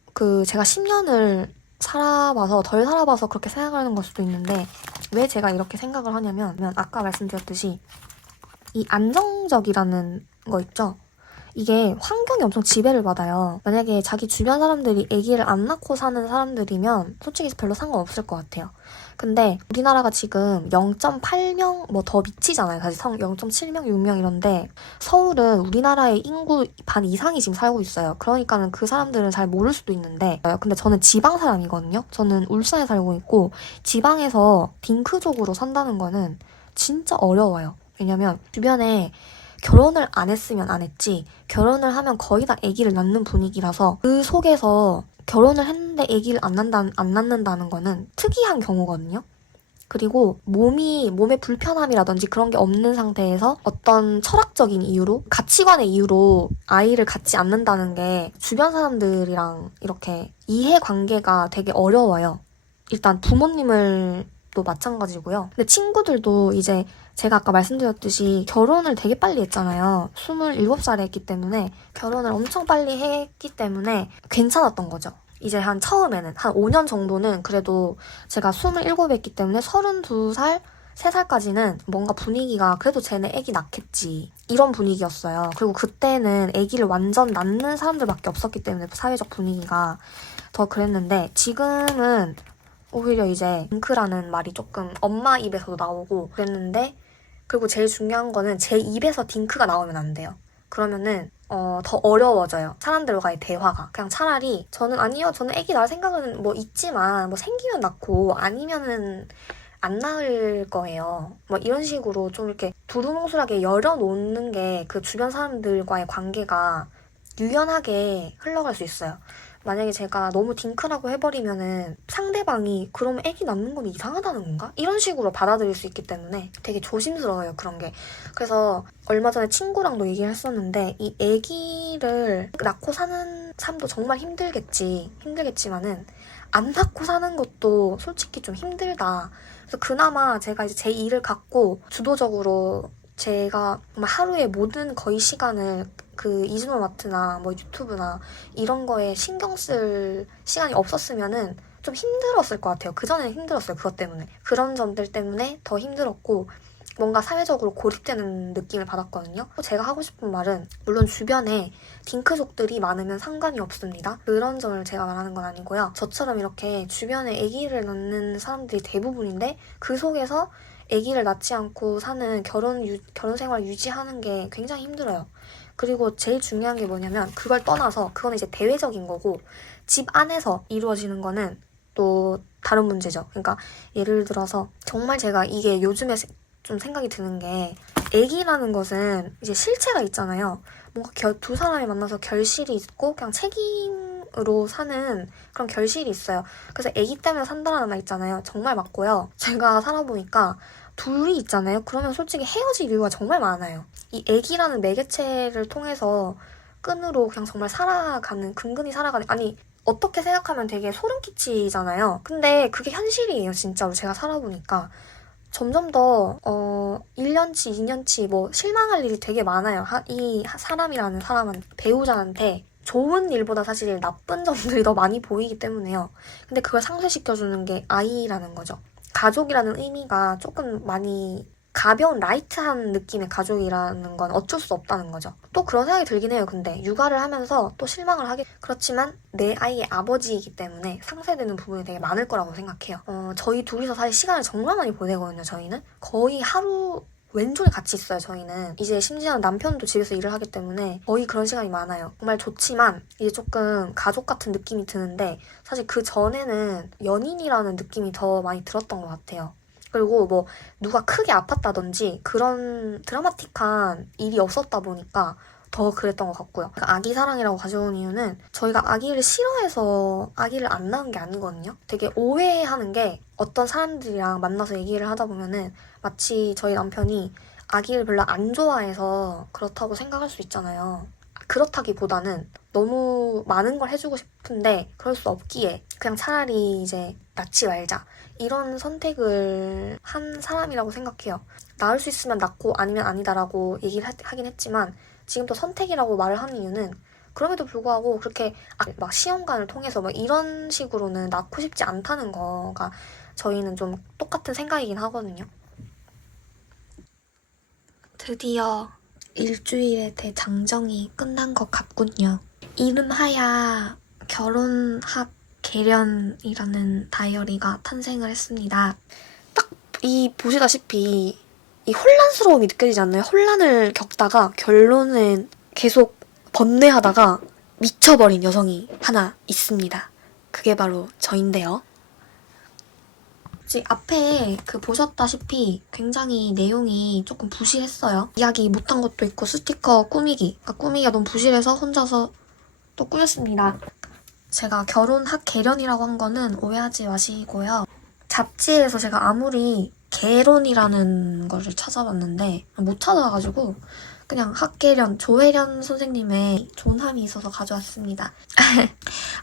제가 10년을 덜 살아봐서 그렇게 생각하는 걸 수도 있는데 왜 제가 이렇게 생각을 하냐면 아까 말씀드렸듯이 이 안정적이라는 거 있죠? 이게 환경이 엄청 지배를 받아요. 만약에 자기 주변 사람들이 아기를 안 낳고 사는 사람들이면 솔직히 별로 상관없을 것 같아요. 근데 우리나라가 지금 0.8명 뭐 더 미치잖아요. 사실 0.7명, 6명 이런데 서울은 우리나라의 인구 반 이상이 지금 살고 있어요. 그러니까는 그 사람들은 잘 모를 수도 있는데 근데 저는 지방 사람이거든요. 저는 울산에 살고 있고 지방에서 딩크족으로 산다는 거는 진짜 어려워요. 왜냐면 주변에 결혼을 안 했으면 안 했지 결혼을 하면 거의 다 아기를 낳는 분위기라서 그 속에서 결혼을 했는데 아기를 안 낳는다는 거는 특이한 경우거든요. 그리고 몸에 불편함이라든지 그런 게 없는 상태에서 어떤 철학적인 이유로 가치관의 이유로 아이를 갖지 않는다는 게 주변 사람들이랑 이렇게 이해관계가 되게 어려워요. 일단 부모님을 또 마찬가지고요. 근데 친구들도 이제 제가 아까 말씀드렸듯이 결혼을 되게 빨리 했잖아요. 27살에 했기 때문에 결혼을 엄청 빨리 했기 때문에 괜찮았던 거죠. 이제 처음에는 한 5년 정도는 그래도 제가 27이었기 때문에 32살, 3살까지는 뭔가 분위기가 그래도 쟤네 애기 낳겠지 이런 분위기였어요. 그리고 그때는 애기를 완전 낳는 사람들밖에 없었기 때문에 사회적 분위기가 더 그랬는데 지금은 오히려 이제 딩크라는 말이 조금 엄마 입에서도 나오고 그랬는데 그리고 제일 중요한 거는 제 입에서 딩크가 나오면 안 돼요. 그러면은 더 어려워져요. 사람들과의 대화가. 그냥 차라리 저는 아니요. 저는 애기 낳을 생각은 뭐 있지만 뭐 생기면 낳고 아니면은 안 낳을 거예요. 뭐 이런 식으로 좀 이렇게 두루뭉술하게 열어놓는 게 그 주변 사람들과의 관계가 유연하게 흘러갈 수 있어요. 만약에 제가 너무 딩크라고 해버리면은 상대방이 그럼 애기 낳는 건 이상하다는 건가? 이런 식으로 받아들일 수 있기 때문에 되게 조심스러워요, 그런 게. 그래서 얼마 전에 친구랑도 얘기를 했었는데 이 애기를 낳고 사는 삶도 정말 힘들겠지만은 안 낳고 사는 것도 솔직히 좀 힘들다. 그래서 그나마 제가 이제 제 일을 갖고 주도적으로 제가 정말 하루의 모든 거의 시간을 그 이즈노마트나 뭐 유튜브나 이런 거에 신경 쓸 시간이 없었으면은 좀 힘들었을 것 같아요. 그전에는 힘들었어요. 그것 때문에. 그런 점들 때문에 더 힘들었고 뭔가 사회적으로 고립되는 느낌을 받았거든요. 제가 하고 싶은 말은 물론 주변에 딩크족들이 많으면 상관이 없습니다. 그런 점을 제가 말하는 건 아니고요. 저처럼 이렇게 주변에 아기를 낳는 사람들이 대부분인데 그 속에서 아기를 낳지 않고 사는 결혼 생활 유지하는 게 굉장히 힘들어요. 그리고 제일 중요한 게 뭐냐면 그걸 떠나서 그건 이제 대외적인 거고 집 안에서 이루어지는 거는 또 다른 문제죠. 그러니까 예를 들어서 정말 제가 이게 요즘에 좀 생각이 드는 게 애기라는 것은 이제 실체가 있잖아요. 뭔가 두 사람이 만나서 결실이 있고 그냥 책임으로 사는 그런 결실이 있어요. 그래서 애기 때문에 산다라는 말 있잖아요. 정말 맞고요. 제가 살아보니까 둘이 있잖아요. 그러면 솔직히 헤어질 이유가 정말 많아요. 이 애기라는 매개체를 통해서 끈으로 그냥 정말 근근히 살아가는, 아니, 어떻게 생각하면 되게 소름 끼치잖아요. 근데 그게 현실이에요, 진짜로. 제가 살아보니까. 점점 더, 1년치, 2년치, 뭐, 실망할 일이 되게 많아요. 이 사람이라는 사람은, 배우자한테 좋은 일보다 사실 나쁜 점들이 더 많이 보이기 때문에요. 근데 그걸 상쇄시켜주는 게 아이라는 거죠. 가족이라는 의미가 조금 많이 가벼운 라이트한 느낌의 가족이라는 건 어쩔 수 없다는 거죠. 또 그런 생각이 들긴 해요. 근데 육아를 하면서 또 실망을 하게 그렇지만 내 아이의 아버지이기 때문에 상쇄되는 부분이 되게 많을 거라고 생각해요. 저희 둘이서 사실 시간을 정말 많이 보내거든요. 저희는 거의 하루 왼쪽에 같이 있어요. 저희는 이제 심지어 남편도 집에서 일을 하기 때문에 거의 그런 시간이 많아요. 정말 좋지만 이제 조금 가족 같은 느낌이 드는데 사실 그 전에는 연인이라는 느낌이 더 많이 들었던 것 같아요. 그리고 뭐 누가 크게 아팠다든지 그런 드라마틱한 일이 없었다 보니까 더 그랬던 것 같고요. 아기 사랑이라고 가져온 이유는 저희가 아기를 싫어해서 아기를 안 낳은 게 아니거든요. 되게 오해하는 게 어떤 사람들이랑 만나서 얘기를 하다 보면은 마치 저희 남편이 아기를 별로 안 좋아해서 그렇다고 생각할 수 있잖아요. 그렇다기보다는 너무 많은 걸 해주고 싶은데 그럴 수 없기에 그냥 차라리 이제 낳지 말자. 이런 선택을 한 사람이라고 생각해요. 낳을 수 있으면 낳고 아니면 아니다라고 얘기를 하긴 했지만 지금 또 선택이라고 말을 하는 이유는 그럼에도 불구하고 그렇게 막 시험관을 통해서 막 이런 식으로는 낳고 싶지 않다는 거가 저희는 좀 똑같은 생각이긴 하거든요. 드디어 일주일의 대장정이 끝난 것 같군요. 이름하야 결혼학 계련이라는 다이어리가 탄생을 했습니다. 딱 보시다시피 이 혼란스러움이 느껴지지 않나요? 혼란을 겪다가 결론은 계속 번뇌하다가 미쳐버린 여성이 하나 있습니다. 그게 바로 저인데요. 앞에 보셨다시피 굉장히 내용이 조금 부실했어요. 이야기 못한 것도 있고 스티커 꾸미기. 그러니까 꾸미기가 너무 부실해서 혼자서 또 꾸몄습니다. 제가 결혼학 계련이라고 한 거는 오해하지 마시고요. 잡지에서 제가 아무리 계론이라는 거를 찾아봤는데 못 찾아가지고 그냥 학계련 조혜련 선생님의 존함이 있어서 가져왔습니다.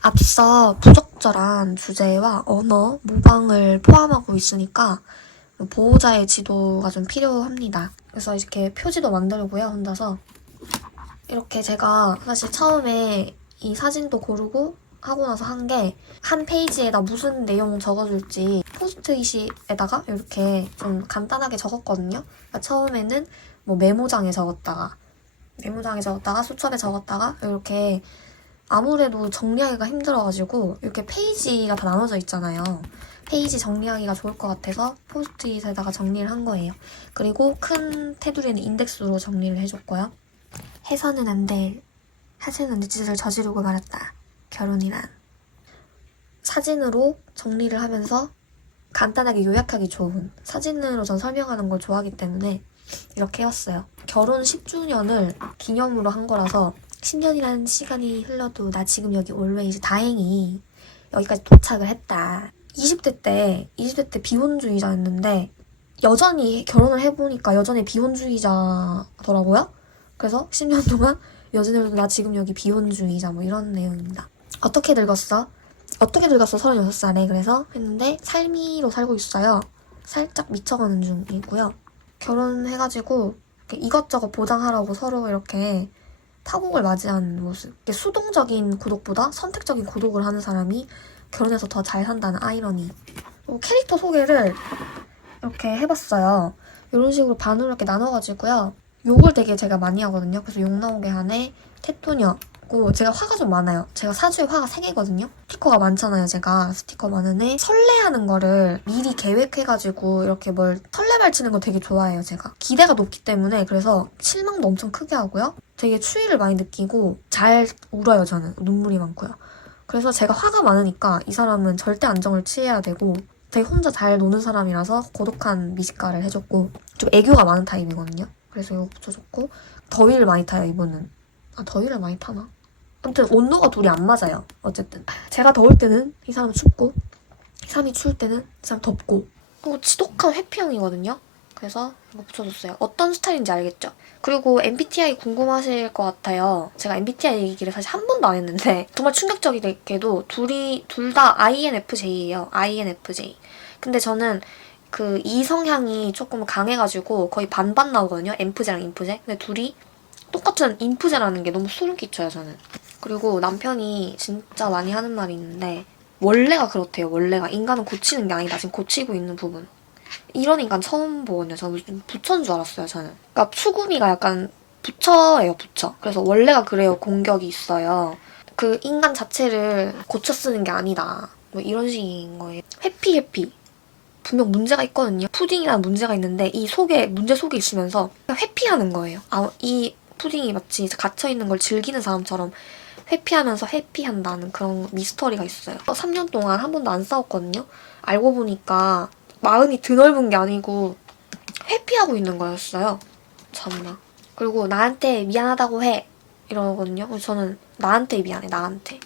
앞서 부적절한 주제와 언어, 모방을 포함하고 있으니까 보호자의 지도가 좀 필요합니다. 그래서 이렇게 표지도 만들고요, 혼자서. 이렇게 제가 사실 처음에 이 사진도 고르고 하고 나서 한 게 한 페이지에다 무슨 내용 적어줄지 포스트잇에다가 이렇게 좀 간단하게 적었거든요. 그러니까 처음에는 뭐 메모장에 적었다가 수첩에 적었다가 이렇게 아무래도 정리하기가 힘들어가지고 이렇게 페이지가 다 나눠져 있잖아요. 페이지 정리하기가 좋을 것 같아서 포스트잇에다가 정리를 한 거예요. 그리고 큰 테두리는 인덱스로 정리를 해줬고요. 해서는 안 될 하지는 않을 짓을 저지르고 말았다. 결혼이란. 사진으로 정리를 하면서 간단하게 요약하기 좋은 사진으로 전 설명하는 걸 좋아하기 때문에 이렇게 해왔어요. 결혼 10주년을 기념으로 한 거라서 10년이라는 시간이 흘러도 나 지금 여기 always 다행히 여기까지 도착을 했다. 20대 때 비혼주의자였는데 여전히 결혼을 해보니까 여전히 비혼주의자더라고요. 그래서 10년 동안 여전히 나 지금 여기 비혼주의자 뭐 이런 내용입니다. 어떻게 늙었어? 36살에 그래서 했는데 삶이로 살고 있어요. 살짝 미쳐가는 중이고요. 결혼해가지고 이것저것 보장하라고 서로 이렇게 타국을 맞이하는 모습. 수동적인 고독보다 선택적인 고독을 하는 사람이 결혼해서 더 잘 산다는 아이러니. 캐릭터 소개를 이렇게 해봤어요. 이런 식으로 반으로 이렇게 나눠가지고요. 욕을 되게 제가 많이 하거든요. 그래서 욕 나오게 하네. 테토녀고 제가 화가 좀 많아요. 제가 사주에 화가 3개거든요. 스티커가 많잖아요. 제가 스티커 많은 애. 설레하는 거를 미리 계획해가지고 이렇게 뭘 설레발치는 거 되게 좋아해요. 제가 기대가 높기 때문에. 그래서 실망도 엄청 크게 하고요. 되게 추위를 많이 느끼고 잘 울어요. 저는 눈물이 많고요. 그래서 제가 화가 많으니까 이 사람은 절대 안정을 취해야 되고 되게 혼자 잘 노는 사람이라서 고독한 미식가를 해줬고 좀 애교가 많은 타입이거든요. 그래서 이거 붙여줬고 더위를 많이 타요. 이분은. 더위를 많이 타나? 아무튼 온도가 둘이 안 맞아요. 어쨌든 제가 더울 때는 이 사람은 춥고 이 사람이 추울 때는 이 사람 덥고 그리고 지독한 회피형이거든요. 그래서 이거 붙여줬어요. 어떤 스타일인지 알겠죠? 그리고 MBTI 궁금하실 것 같아요. 제가 MBTI 얘기를 사실 한 번도 안 했는데 정말 충격적이게도 둘 다 INFJ예요. INFJ. 근데 저는 그 이성향이 조금 강해가지고 거의 반반 나오거든요. 엠프제랑 인프제. 근데 둘이 똑같은 인프제라는 게 너무 소름 끼쳐요, 저는. 그리고 남편이 진짜 많이 하는 말이 있는데 원래가 그렇대요. 원래가. 인간은 고치는 게 아니다. 지금 고치고 있는 부분. 이런 인간 처음 보거든요. 저는 무슨 부처인 줄 알았어요, 저는. 그러니까 추구미가 약간 부처예요, 부처. 그래서 원래가 그래요. 공격이 있어요. 그 인간 자체를 고쳐 쓰는 게 아니다. 뭐 이런 식인 거예요. 회피. 분명 문제가 있거든요. 푸딩이라는 문제가 있는데 이 속에 문제 속에 있으면서 회피하는 거예요. 이 푸딩이 마치 갇혀있는 걸 즐기는 사람처럼 회피하면서 회피한다는 그런 미스터리가 있어요. 3년 동안 한 번도 안 싸웠거든요. 알고 보니까 마음이 드넓은 게 아니고 회피하고 있는 거였어요. 참나. 그리고 나한테 미안하다고 해. 이러거든요. 그래서 저는 나한테 미안해. 나한테.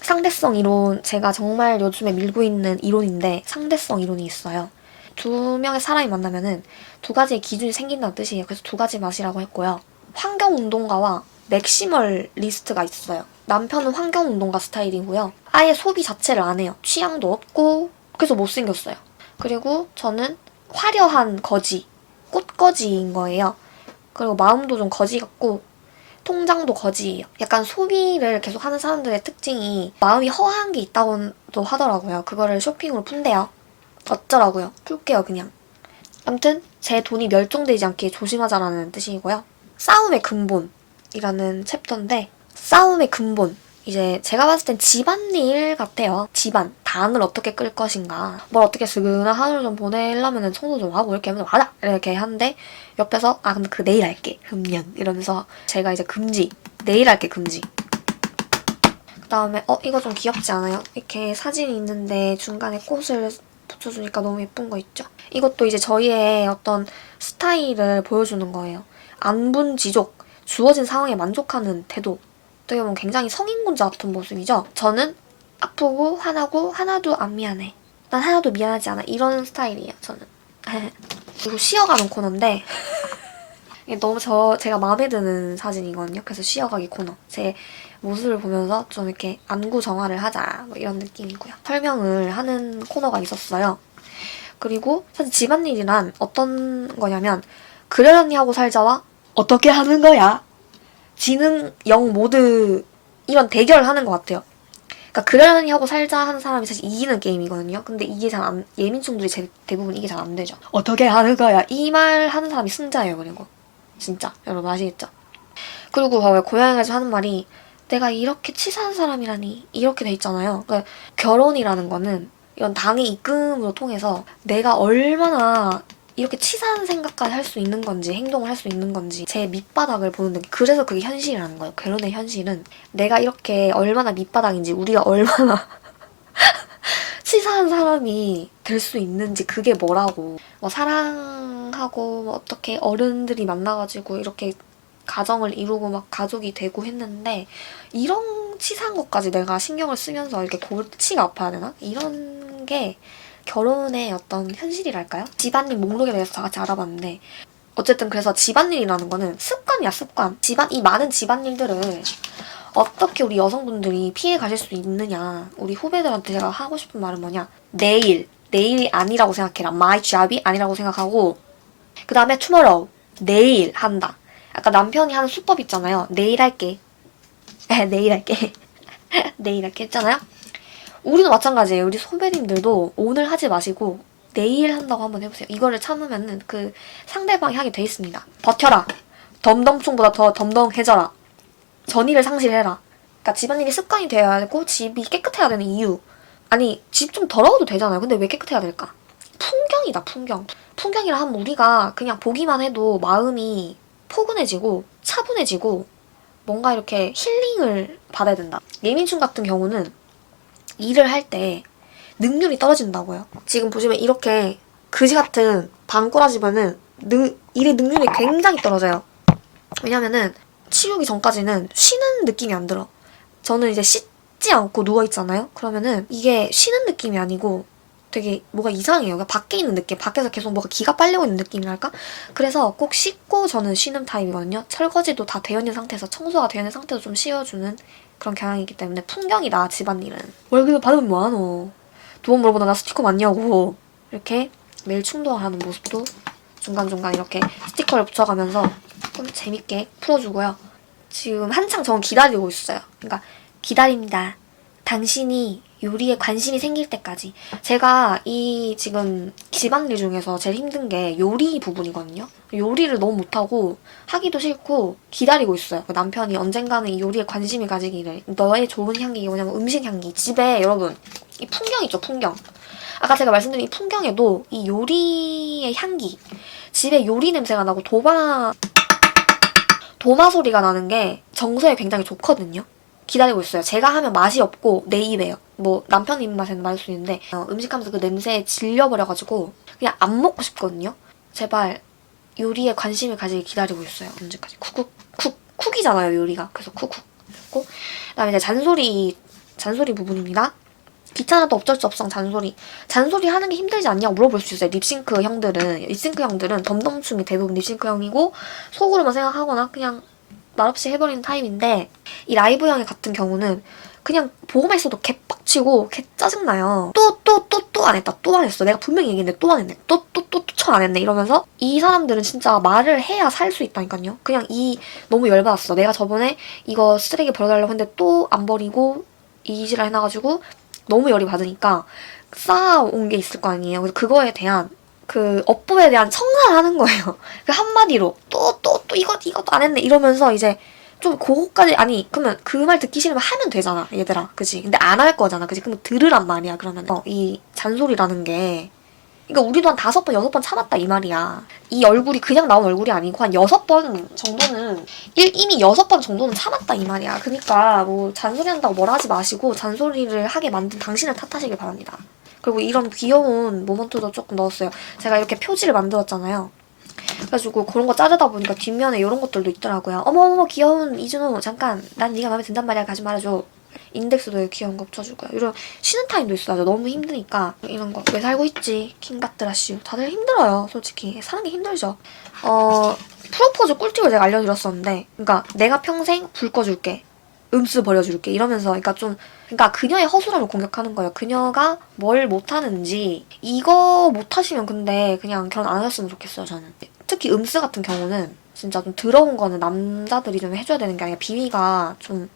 상대성 이론, 제가 정말 요즘에 밀고 있는 이론인데 상대성 이론이 있어요. 2명의 사람이 만나면은 2가지의 기준이 생긴다는 뜻이에요. 그래서 2가지 맛이라고 했고요. 환경운동가와 맥시멀리스트가 있어요. 남편은 환경운동가 스타일이고요. 아예 소비 자체를 안 해요. 취향도 없고 그래서 못생겼어요. 그리고 저는 화려한 거지, 꽃거지인 거예요. 그리고 마음도 좀 거지 같고 통장도 거지예요. 약간 소비를 계속 하는 사람들의 특징이 마음이 허한 게 있다고도 하더라고요. 그거를 쇼핑으로 푼대요. 어쩌라고요. 풀게요, 그냥. 아무튼 제 돈이 멸종되지 않게 조심하자라는 뜻이고요. 싸움의 근본이라는 챕터인데 싸움의 근본. 이제 제가 봤을 땐 집안일 같아요. 집안. 당을 어떻게 끌 것인가. 뭘 어떻게 스근한 하루를 좀 보내려면 청소 좀 하고 이렇게 하면서 맞아! 이렇게 하는데 옆에서 근데 그 내일 할게. 금년. 이러면서 제가 이제 금지. 내일 할게 금지. 그 다음에 이거 좀 귀엽지 않아요? 이렇게 사진이 있는데 중간에 꽃을 붙여주니까 너무 예쁜 거 있죠? 이것도 이제 저희의 어떤 스타일을 보여주는 거예요. 안분지족. 주어진 상황에 만족하는 태도. 어떻게 보면 굉장히 성인군자 같은 모습이죠. 저는 아프고 화나고 하나도 안 미안해. 난 하나도 미안하지 않아. 이런 스타일이에요, 저는. 그리고 쉬어가는 코너인데 이게 너무 제가 마음에 드는 사진이거든요. 그래서 쉬어가기 코너. 제 모습을 보면서 좀 이렇게 안구정화를 하자 뭐 이런 느낌이고요. 설명을 하는 코너가 있었어요. 그리고 사실 집안일이란 어떤 거냐면 그러려니 하고 살자와 어떻게 하는 거야? 지능, 영 모두 이런 대결을 하는 것 같아요. 그러니까 그러려니 하고 살자 하는 사람이 사실 이기는 게임이거든요. 근데 이게 예민충들이 대부분 이게 잘 안 되죠. 어떻게 하는 거야? 이 말 하는 사람이 승자예요, 그리고. 진짜. 여러분 아시겠죠? 그리고 봐봐요. 고양이에서 하는 말이 내가 이렇게 치사한 사람이라니 이렇게 돼 있잖아요. 그러니까 결혼이라는 거는 이런 당의 이끌음으로 통해서 내가 얼마나 이렇게 치사한 생각까지 할 수 있는 건지 행동을 할 수 있는 건지 제 밑바닥을 보는데 그래서 그게 현실이라는 거예요. 결혼의 현실은 내가 이렇게 얼마나 밑바닥인지 우리가 얼마나 치사한 사람이 될 수 있는지 그게 뭐라고 뭐 사랑하고 뭐 어떻게 어른들이 만나가지고 이렇게 가정을 이루고 막 가족이 되고 했는데 이런 치사한 것까지 내가 신경을 쓰면서 이렇게 골치가 아파야 되나? 이런 게 결혼의 어떤 현실이랄까요? 집안일 목록에 대해서 다 같이 알아봤는데 어쨌든 그래서 집안일이라는 거는 습관이야 습관. 이 많은 집안일들을 어떻게 우리 여성분들이 피해 가실 수 있느냐. 우리 후배들한테 제가 하고 싶은 말은 뭐냐. 내일이 아니라고 생각해라. My job이 아니라고 생각하고 그 다음에 tomorrow, 내일 한다. 아까 남편이 하는 수법 있잖아요. 내일 할게. 내일 할게. 내일 할게 했잖아요. 우리도 마찬가지예요. 우리 선배님들도 오늘 하지 마시고 내일 한다고 한번 해보세요. 이거를 참으면은 그 상대방이 하게 돼 있습니다. 버텨라. 덤덤충보다 더 덤덤해져라. 전의를 상실해라. 그러니까 집안일이 습관이 돼야 되고 집이 깨끗해야 되는 이유. 아니 집 좀 더러워도 되잖아요. 근데 왜 깨끗해야 될까? 풍경이다 풍경. 풍경이라 하면 우리가 그냥 보기만 해도 마음이 포근해지고 차분해지고 뭔가 이렇게 힐링을 받아야 된다. 예민충 같은 경우는 일을 할 때 능률이 떨어진다고요. 지금 보시면 이렇게 그지 같은 방꾸라지면은 일의 능률이 굉장히 떨어져요. 왜냐면은 치우기 전까지는 쉬는 느낌이 안 들어. 저는 이제 씻지 않고 누워있잖아요? 그러면은 이게 쉬는 느낌이 아니고 되게 뭐가 이상해요. 그러니까 밖에 있는 느낌, 밖에서 계속 뭐가 기가 빨리고 있는 느낌이랄까? 그래서 꼭 씻고 저는 쉬는 타입이거든요. 설거지도 다 되어 있는 상태에서 청소가 되어 있는 상태에서 좀 씌워주는 그런 경향이기 때문에 풍경이다, 집안일은. 월급을 받으면 뭐하노? 두 번 물어보다 나 스티커 맞냐고. 이렇게 매일 충동하는 모습도 중간중간 이렇게 스티커를 붙여가면서 좀 재밌게 풀어주고요. 지금 한창 전 기다리고 있어요. 그러니까 기다립니다. 당신이 요리에 관심이 생길 때까지. 제가 이 지금 집안일 중에서 제일 힘든 게 요리 부분이거든요. 요리를 너무 못하고 하기도 싫고 기다리고 있어요. 남편이 언젠가는 이 요리에 관심이 가지기를. 너의 좋은 향기, 뭐냐면 음식 향기. 집에 여러분 이 풍경 있죠, 풍경. 아까 제가 말씀드린 이 풍경에도 이 요리의 향기. 집에 요리 냄새가 나고 도마 소리가 나는 게 정서에 굉장히 좋거든요. 기다리고 있어요. 제가 하면 맛이 없고 내 입에요. 뭐 남편 입맛에는 맞을 수 있는데 음식하면서 그 냄새에 질려버려가지고 그냥 안 먹고 싶거든요. 제발 요리에 관심을 가지게 기다리고 있어요. 언제까지. 쿡이잖아요, 요리가. 그래서 쿡. 그리고 그다음에 이제 잔소리 부분입니다. 귀찮아도 어쩔 수 없어 잔소리. 잔소리 하는 게 힘들지 않냐고 물어볼 수 있어요. 립싱크 형들은 덤덤충이 대부분 립싱크 형이고 속으로만 생각하거나 그냥 말없이 해버리는 타입인데 이 라이브 형의 같은 경우는 그냥 보고만 있어도 개빡치고 개 짜증나요. 또 안 했다. 또 안 했어. 내가 분명히 얘기했는데 또 안 했네. 또 안 했네. 이러면서 이 사람들은 진짜 말을 해야 살 수 있다니까요. 그냥 너무 열받았어. 내가 저번에 이거 쓰레기 버려달라고 했는데 또 안 버리고 이지랄 해놔가지고 너무 열이 받으니까 쌓아온 게 있을 거 아니에요. 그래서 그거에 대한 그 업보에 대한 청산을 하는 거예요. 그 한마디로 또 이것도 안 했네 이러면서 이제 좀 그거까지 아니 그러면 그 말 듣기 싫으면 하면 되잖아 얘들아, 그치? 근데 안 할 거잖아, 그치? 그럼 들으란 말이야. 그러면 이 잔소리라는 게 그러니까 우리도 한 5번, 6번 참았다 이 말이야. 이 얼굴이 그냥 나온 얼굴이 아니고 한 6번 정도는 이미 6번 정도는 참았다 이 말이야. 그러니까 뭐 잔소리 한다고 뭐라 하지 마시고 잔소리를 하게 만든 당신을 탓하시길 바랍니다. 그리고 이런 귀여운 모먼트도 조금 넣었어요. 제가 이렇게 표지를 만들었잖아요. 그래가지고 그런 거 자르다 보니까 뒷면에 이런 것들도 있더라고요. 어머 귀여운 이준호 잠깐 난 네가 마음에 든단 말이야 가지 말아줘. 인덱스도 귀여운 거 붙여주고요. 이런 쉬는 타임도 있어요. 너무 힘드니까 이런 거 왜 살고 있지? 킹받드라슈. 다들 힘들어요. 솔직히 사는 게 힘들죠. 프로포즈 꿀팁을 제가 알려드렸었는데 그러니까 내가 평생 불 꺼줄게. 음수 버려줄게 이러면서 그러니까 그녀의 허술함을 공격하는 거예요. 그녀가 뭘 못하는지 이거 못하시면 근데 그냥 결혼 안 하셨으면 좋겠어요. 저는 특히 음수 같은 경우는 진짜 좀 더러운 거는 남자들이 좀 해줘야 되는 게 아니라 비위가 좀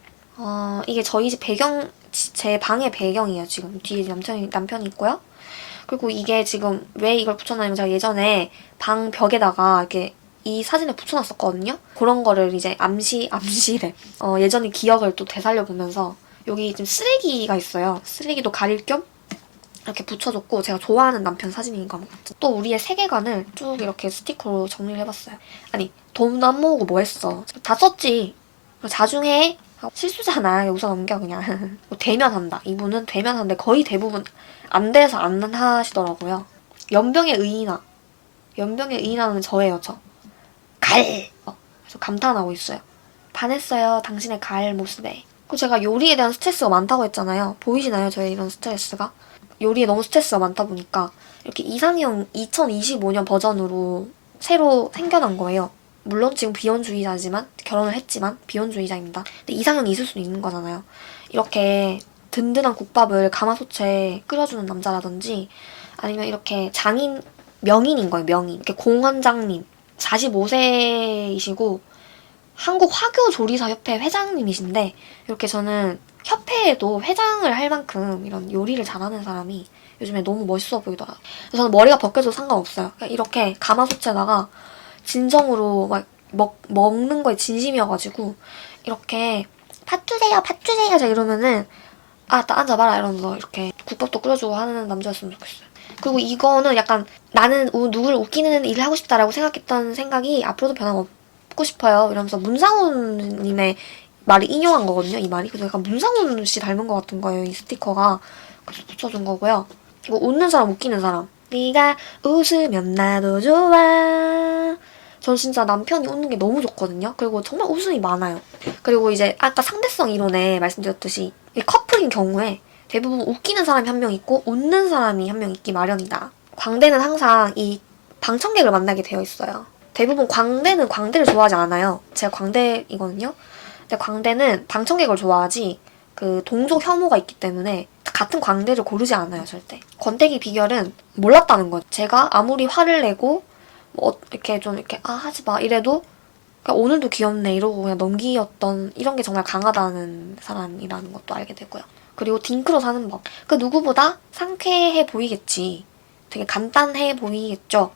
이게 저희 집 제 방의 배경이에요. 지금 뒤에 남편이 있고요. 그리고 이게 지금 왜 이걸 붙여놨냐면 제가 예전에 방 벽에다가 이렇게 이 사진을 붙여놨었거든요. 그런 거를 이제 암시래. 예전의 기억을 또 되살려보면서 여기 지금 쓰레기가 있어요. 쓰레기도 가릴 겸 이렇게 붙여줬고 제가 좋아하는 남편 사진인 거 같죠. 또 우리의 세계관을 쭉 이렇게 스티커로 정리를 해봤어요. 아니 돈 안 모으고 뭐 했어. 다 썼지. 자중해. 실수잖아. 여기서 넘겨 그냥. 뭐 대면한다. 이분은 대면하는데 거의 대부분 안 돼서 안 하시더라고요. 연병의 의인아. 연병의 의인아는 저예요. 저. 갈! 그래서 감탄하고 있어요. 반했어요. 당신의 갈 모습에. 그 제가 요리에 대한 스트레스가 많다고 했잖아요. 보이시나요? 저의 이런 스트레스가? 요리에 너무 스트레스가 많다 보니까 이렇게 이상형 2025년 버전으로 새로 생겨난 거예요. 물론 지금 비혼주의자지만 결혼을 했지만 비혼주의자입니다. 근데 이상형이 있을 수도 있는 거잖아요. 이렇게 든든한 국밥을 가마솥에 끓여주는 남자라든지 아니면 이렇게 명인인 거예요. 명인. 이렇게 공원장님 45세이시고 한국 화교조리사협회 회장님이신데 이렇게 저는 협회에도 회장을 할 만큼 이런 요리를 잘하는 사람이 요즘에 너무 멋있어 보이더라. 그래서 저는 머리가 벗겨져도 상관없어요. 이렇게 가마솥에다가 진정으로 막 먹는 거에 진심이어가지고 이렇게 팥 주세요 제가 이러면은 나 앉아봐라 이러면서 이렇게 국밥도 끓여주고 하는 남자였으면 좋겠어요. 그리고 이거는 약간 나는 누구를 웃기는 일을 하고 싶다라고 생각했던 생각이 앞으로도 변함없고 싶어요. 이러면서 문상훈님의 말을 인용한 거거든요. 이 말이. 그래서 약간 문상훈 씨 닮은 것 같은 거예요. 이 스티커가. 그래서 붙여준 거고요. 이거 웃는 사람 웃기는 사람. 네가 웃으면 나도 좋아. 전 진짜 남편이 웃는 게 너무 좋거든요. 그리고 정말 웃음이 많아요. 그리고 이제 아까 상대성 이론에 말씀드렸듯이 커플인 경우에 대부분 웃기는 사람이 한 명 있고 웃는 사람이 한 명 있기 마련이다. 광대는 항상 이 방청객을 만나게 되어 있어요. 대부분 광대는 광대를 좋아하지 않아요. 제가 광대이거든요. 근데 광대는 방청객을 좋아하지 그 동족 혐오가 있기 때문에 같은 광대를 고르지 않아요, 절대. 권태기 비결은 몰랐다는 거죠. 제가 아무리 화를 내고 뭐 이렇게 좀 이렇게 하지 마 이래도 그러니까 오늘도 귀엽네 이러고 그냥 넘기었던 이런 게 정말 강하다는 사람이라는 것도 알게 되고요. 그리고 딩크로 사는 법. 그 누구보다 상쾌해 보이겠지. 되게 간단해 보이겠죠.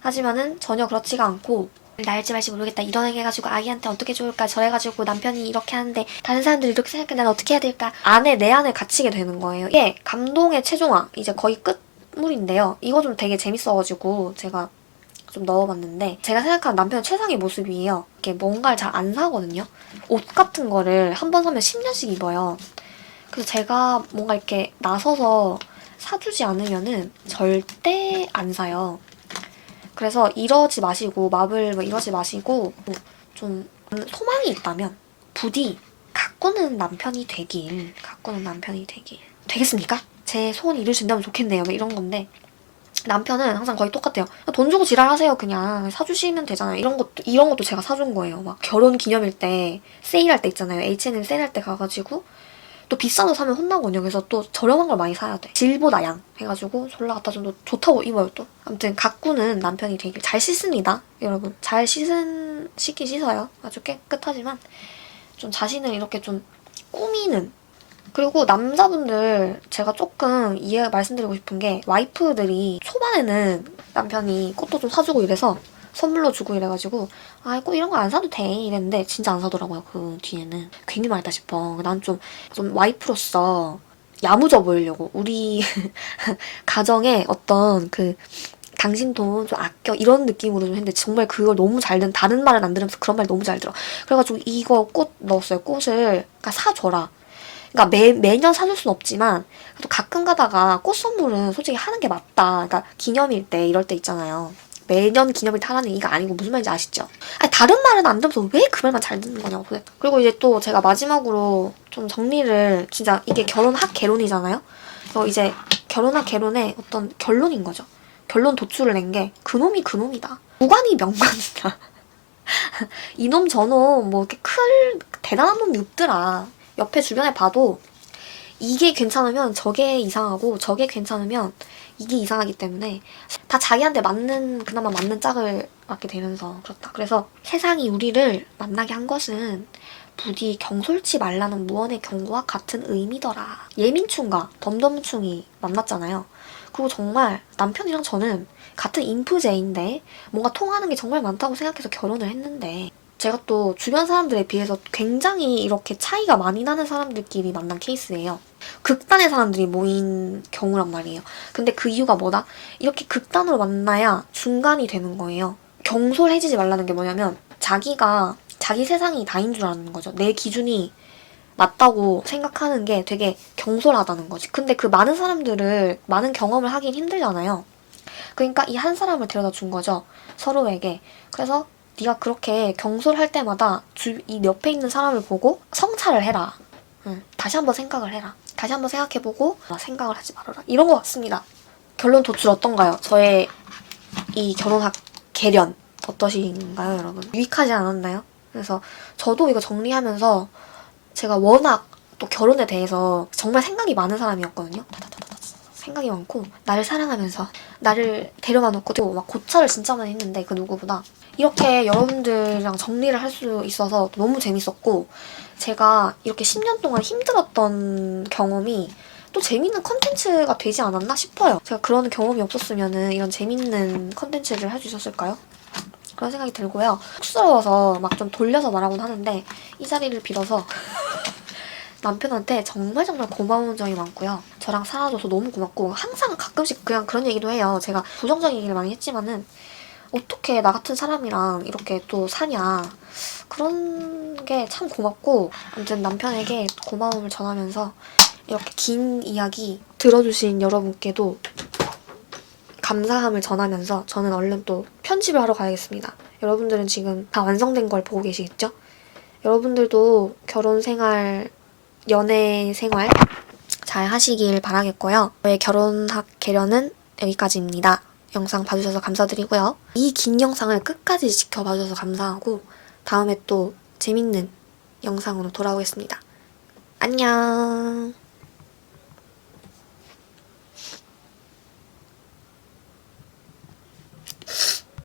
하지만은 전혀 그렇지가 않고 나 알지 말지 모르겠다. 이런 얘기 해가지고 아이한테 어떻게 좋을까? 저래가지고 남편이 이렇게 하는데 다른 사람들이 이렇게 생각해 난 어떻게 해야 될까? 내 안에 갇히게 되는 거예요. 이게 감동의 최종화. 이제 거의 끝물인데요. 이거 좀 되게 재밌어가지고 제가 좀 넣어봤는데 제가 생각하는 남편의 최상의 모습이에요. 이렇게 뭔가를 잘 안 사거든요. 옷 같은 거를 한 번 사면 10년씩 입어요. 그래서 제가 뭔가 이렇게 나서서 사주지 않으면은 절대 안 사요. 그래서 이러지 마시고 마블 이러지 마시고 좀 소망이 있다면 부디 가꾸는 남편이 되길 되겠습니까? 제 소원 이루신다면 좋겠네요. 이런 건데 남편은 항상 거의 똑같아요. 돈 주고 지랄하세요. 그냥 사주시면 되잖아요. 이런 것도 제가 사준 거예요. 막 결혼 기념일 때 세일할 때 있잖아요. H&M 세일할 때 가가지고 또 비싼 거 사면 혼나거든요. 그래서 또 저렴한 걸 많이 사야 돼. 질보다 양 해가지고 졸라 갖다 좀 좋다고 입어요 또. 아무튼 가꾸는 남편이 되길. 잘 씻습니다. 여러분 잘 씻긴 씻어요. 아주 깨끗하지만 좀 자신을 이렇게 좀 꾸미는. 그리고 남자분들 제가 조금 말씀드리고 싶은 게 와이프들이 초반에는 남편이 꽃도 좀 사주고 이래서 선물로 주고 이래가지고 꼭 이런 거 안 사도 돼 이랬는데 진짜 안 사더라고요. 그 뒤에는 괜히 말했다 싶어. 난 좀 와이프로서 야무져 보이려고 우리 가정에 어떤 그 당신 돈 좀 아껴 이런 느낌으로 좀 했는데 정말 그걸 너무 다른 말은 안 들으면서 그런 말 너무 잘 들어. 그래가지고 이거 꽃 넣었어요. 꽃을 그러니까 사줘라. 그러니까 매년 사줄 순 없지만 또 가끔 가다가 꽃 선물은 솔직히 하는 게 맞다. 그러니까 기념일 때 이럴 때 있잖아요. 매년 기념일 때 하라는 얘기가 아니고 무슨 말인지 아시죠? 아니 다른 말은 안 들으면서 왜 그 말만 잘 듣는 거냐고. 그리고 이제 또 제가 마지막으로 좀 정리를 진짜 이게 결혼이잖아요. 그래서 이제 결혼의 어떤 결론인 거죠. 결론 도출을 낸 게 그놈이 그놈이다. 무관이 명관이다. 이놈 저놈 뭐 이렇게 대단한 놈이 없더라. 옆에 주변에 봐도 이게 괜찮으면 저게 이상하고 저게 괜찮으면 이게 이상하기 때문에 다 자기한테 그나마 맞는 짝을 맞게 되면서 그렇다. 그래서 세상이 우리를 만나게 한 것은 부디 경솔치 말라는 무언의 경고와 같은 의미더라. 예민충과 덤덤충이 만났잖아요. 그리고 정말 남편이랑 저는 같은 인프제인데 뭔가 통하는 게 정말 많다고 생각해서 결혼을 했는데 제가 또 주변 사람들에 비해서 굉장히 이렇게 차이가 많이 나는 사람들끼리 만난 케이스예요. 극단의 사람들이 모인 경우란 말이에요. 근데 그 이유가 뭐다? 이렇게 극단으로 만나야 중간이 되는 거예요. 경솔해지지 말라는 게 뭐냐면 자기가 자기 세상이 다인 줄 아는 거죠. 내 기준이 맞다고 생각하는 게 되게 경솔하다는 거지. 근데 그 많은 사람들을 많은 경험을 하긴 힘들잖아요. 그러니까 이 한 사람을 데려다 준 거죠. 서로에게. 그래서 네가 그렇게 경솔할 때마다 이 옆에 있는 사람을 보고 성찰을 해라. 다시 한번 생각을 해라. 다시 한번 생각해보고 생각을 하지 말아라. 이런 것 같습니다. 결론 도출 어떤가요? 저의 이 결혼학 계련 어떠신가요, 여러분? 유익하지 않았나요? 그래서 저도 이거 정리하면서 제가 워낙 또 결혼에 대해서 정말 생각이 많은 사람이었거든요. 생각이 많고 나를 사랑하면서 나를 데려다 놓고 막 고찰을 진짜 많이 했는데 그 누구보다 이렇게 여러분들이랑 정리를 할 수 있어서 너무 재밌었고 제가 이렇게 10년 동안 힘들었던 경험이 또 재밌는 컨텐츠가 되지 않았나 싶어요. 제가 그런 경험이 없었으면 이런 재밌는 컨텐츠를 할 수 있었을까요? 그런 생각이 들고요. 쑥스러워서 막 좀 돌려서 말하곤 하는데 이 자리를 빌어서 남편한테 정말 고마운 점이 많고요. 저랑 살아줘서 너무 고맙고 항상 가끔씩 그냥 그런 얘기도 해요. 제가 부정적인 얘기를 많이 했지만은 어떻게 나 같은 사람이랑 이렇게 또 사냐. 그런 게 참 고맙고 아무튼 남편에게 고마움을 전하면서 이렇게 긴 이야기 들어주신 여러분께도 감사함을 전하면서 저는 얼른 또 편집을 하러 가야겠습니다. 여러분들은 지금 다 완성된 걸 보고 계시겠죠? 여러분들도 결혼 생활, 연애 생활 잘 하시길 바라겠고요. 저의 결혼학 계련은 여기까지입니다. 영상 봐주셔서 감사드리고요. 이 긴 영상을 끝까지 지켜봐주셔서 감사하고 다음에 또 재밌는 영상으로 돌아오겠습니다. 안녕.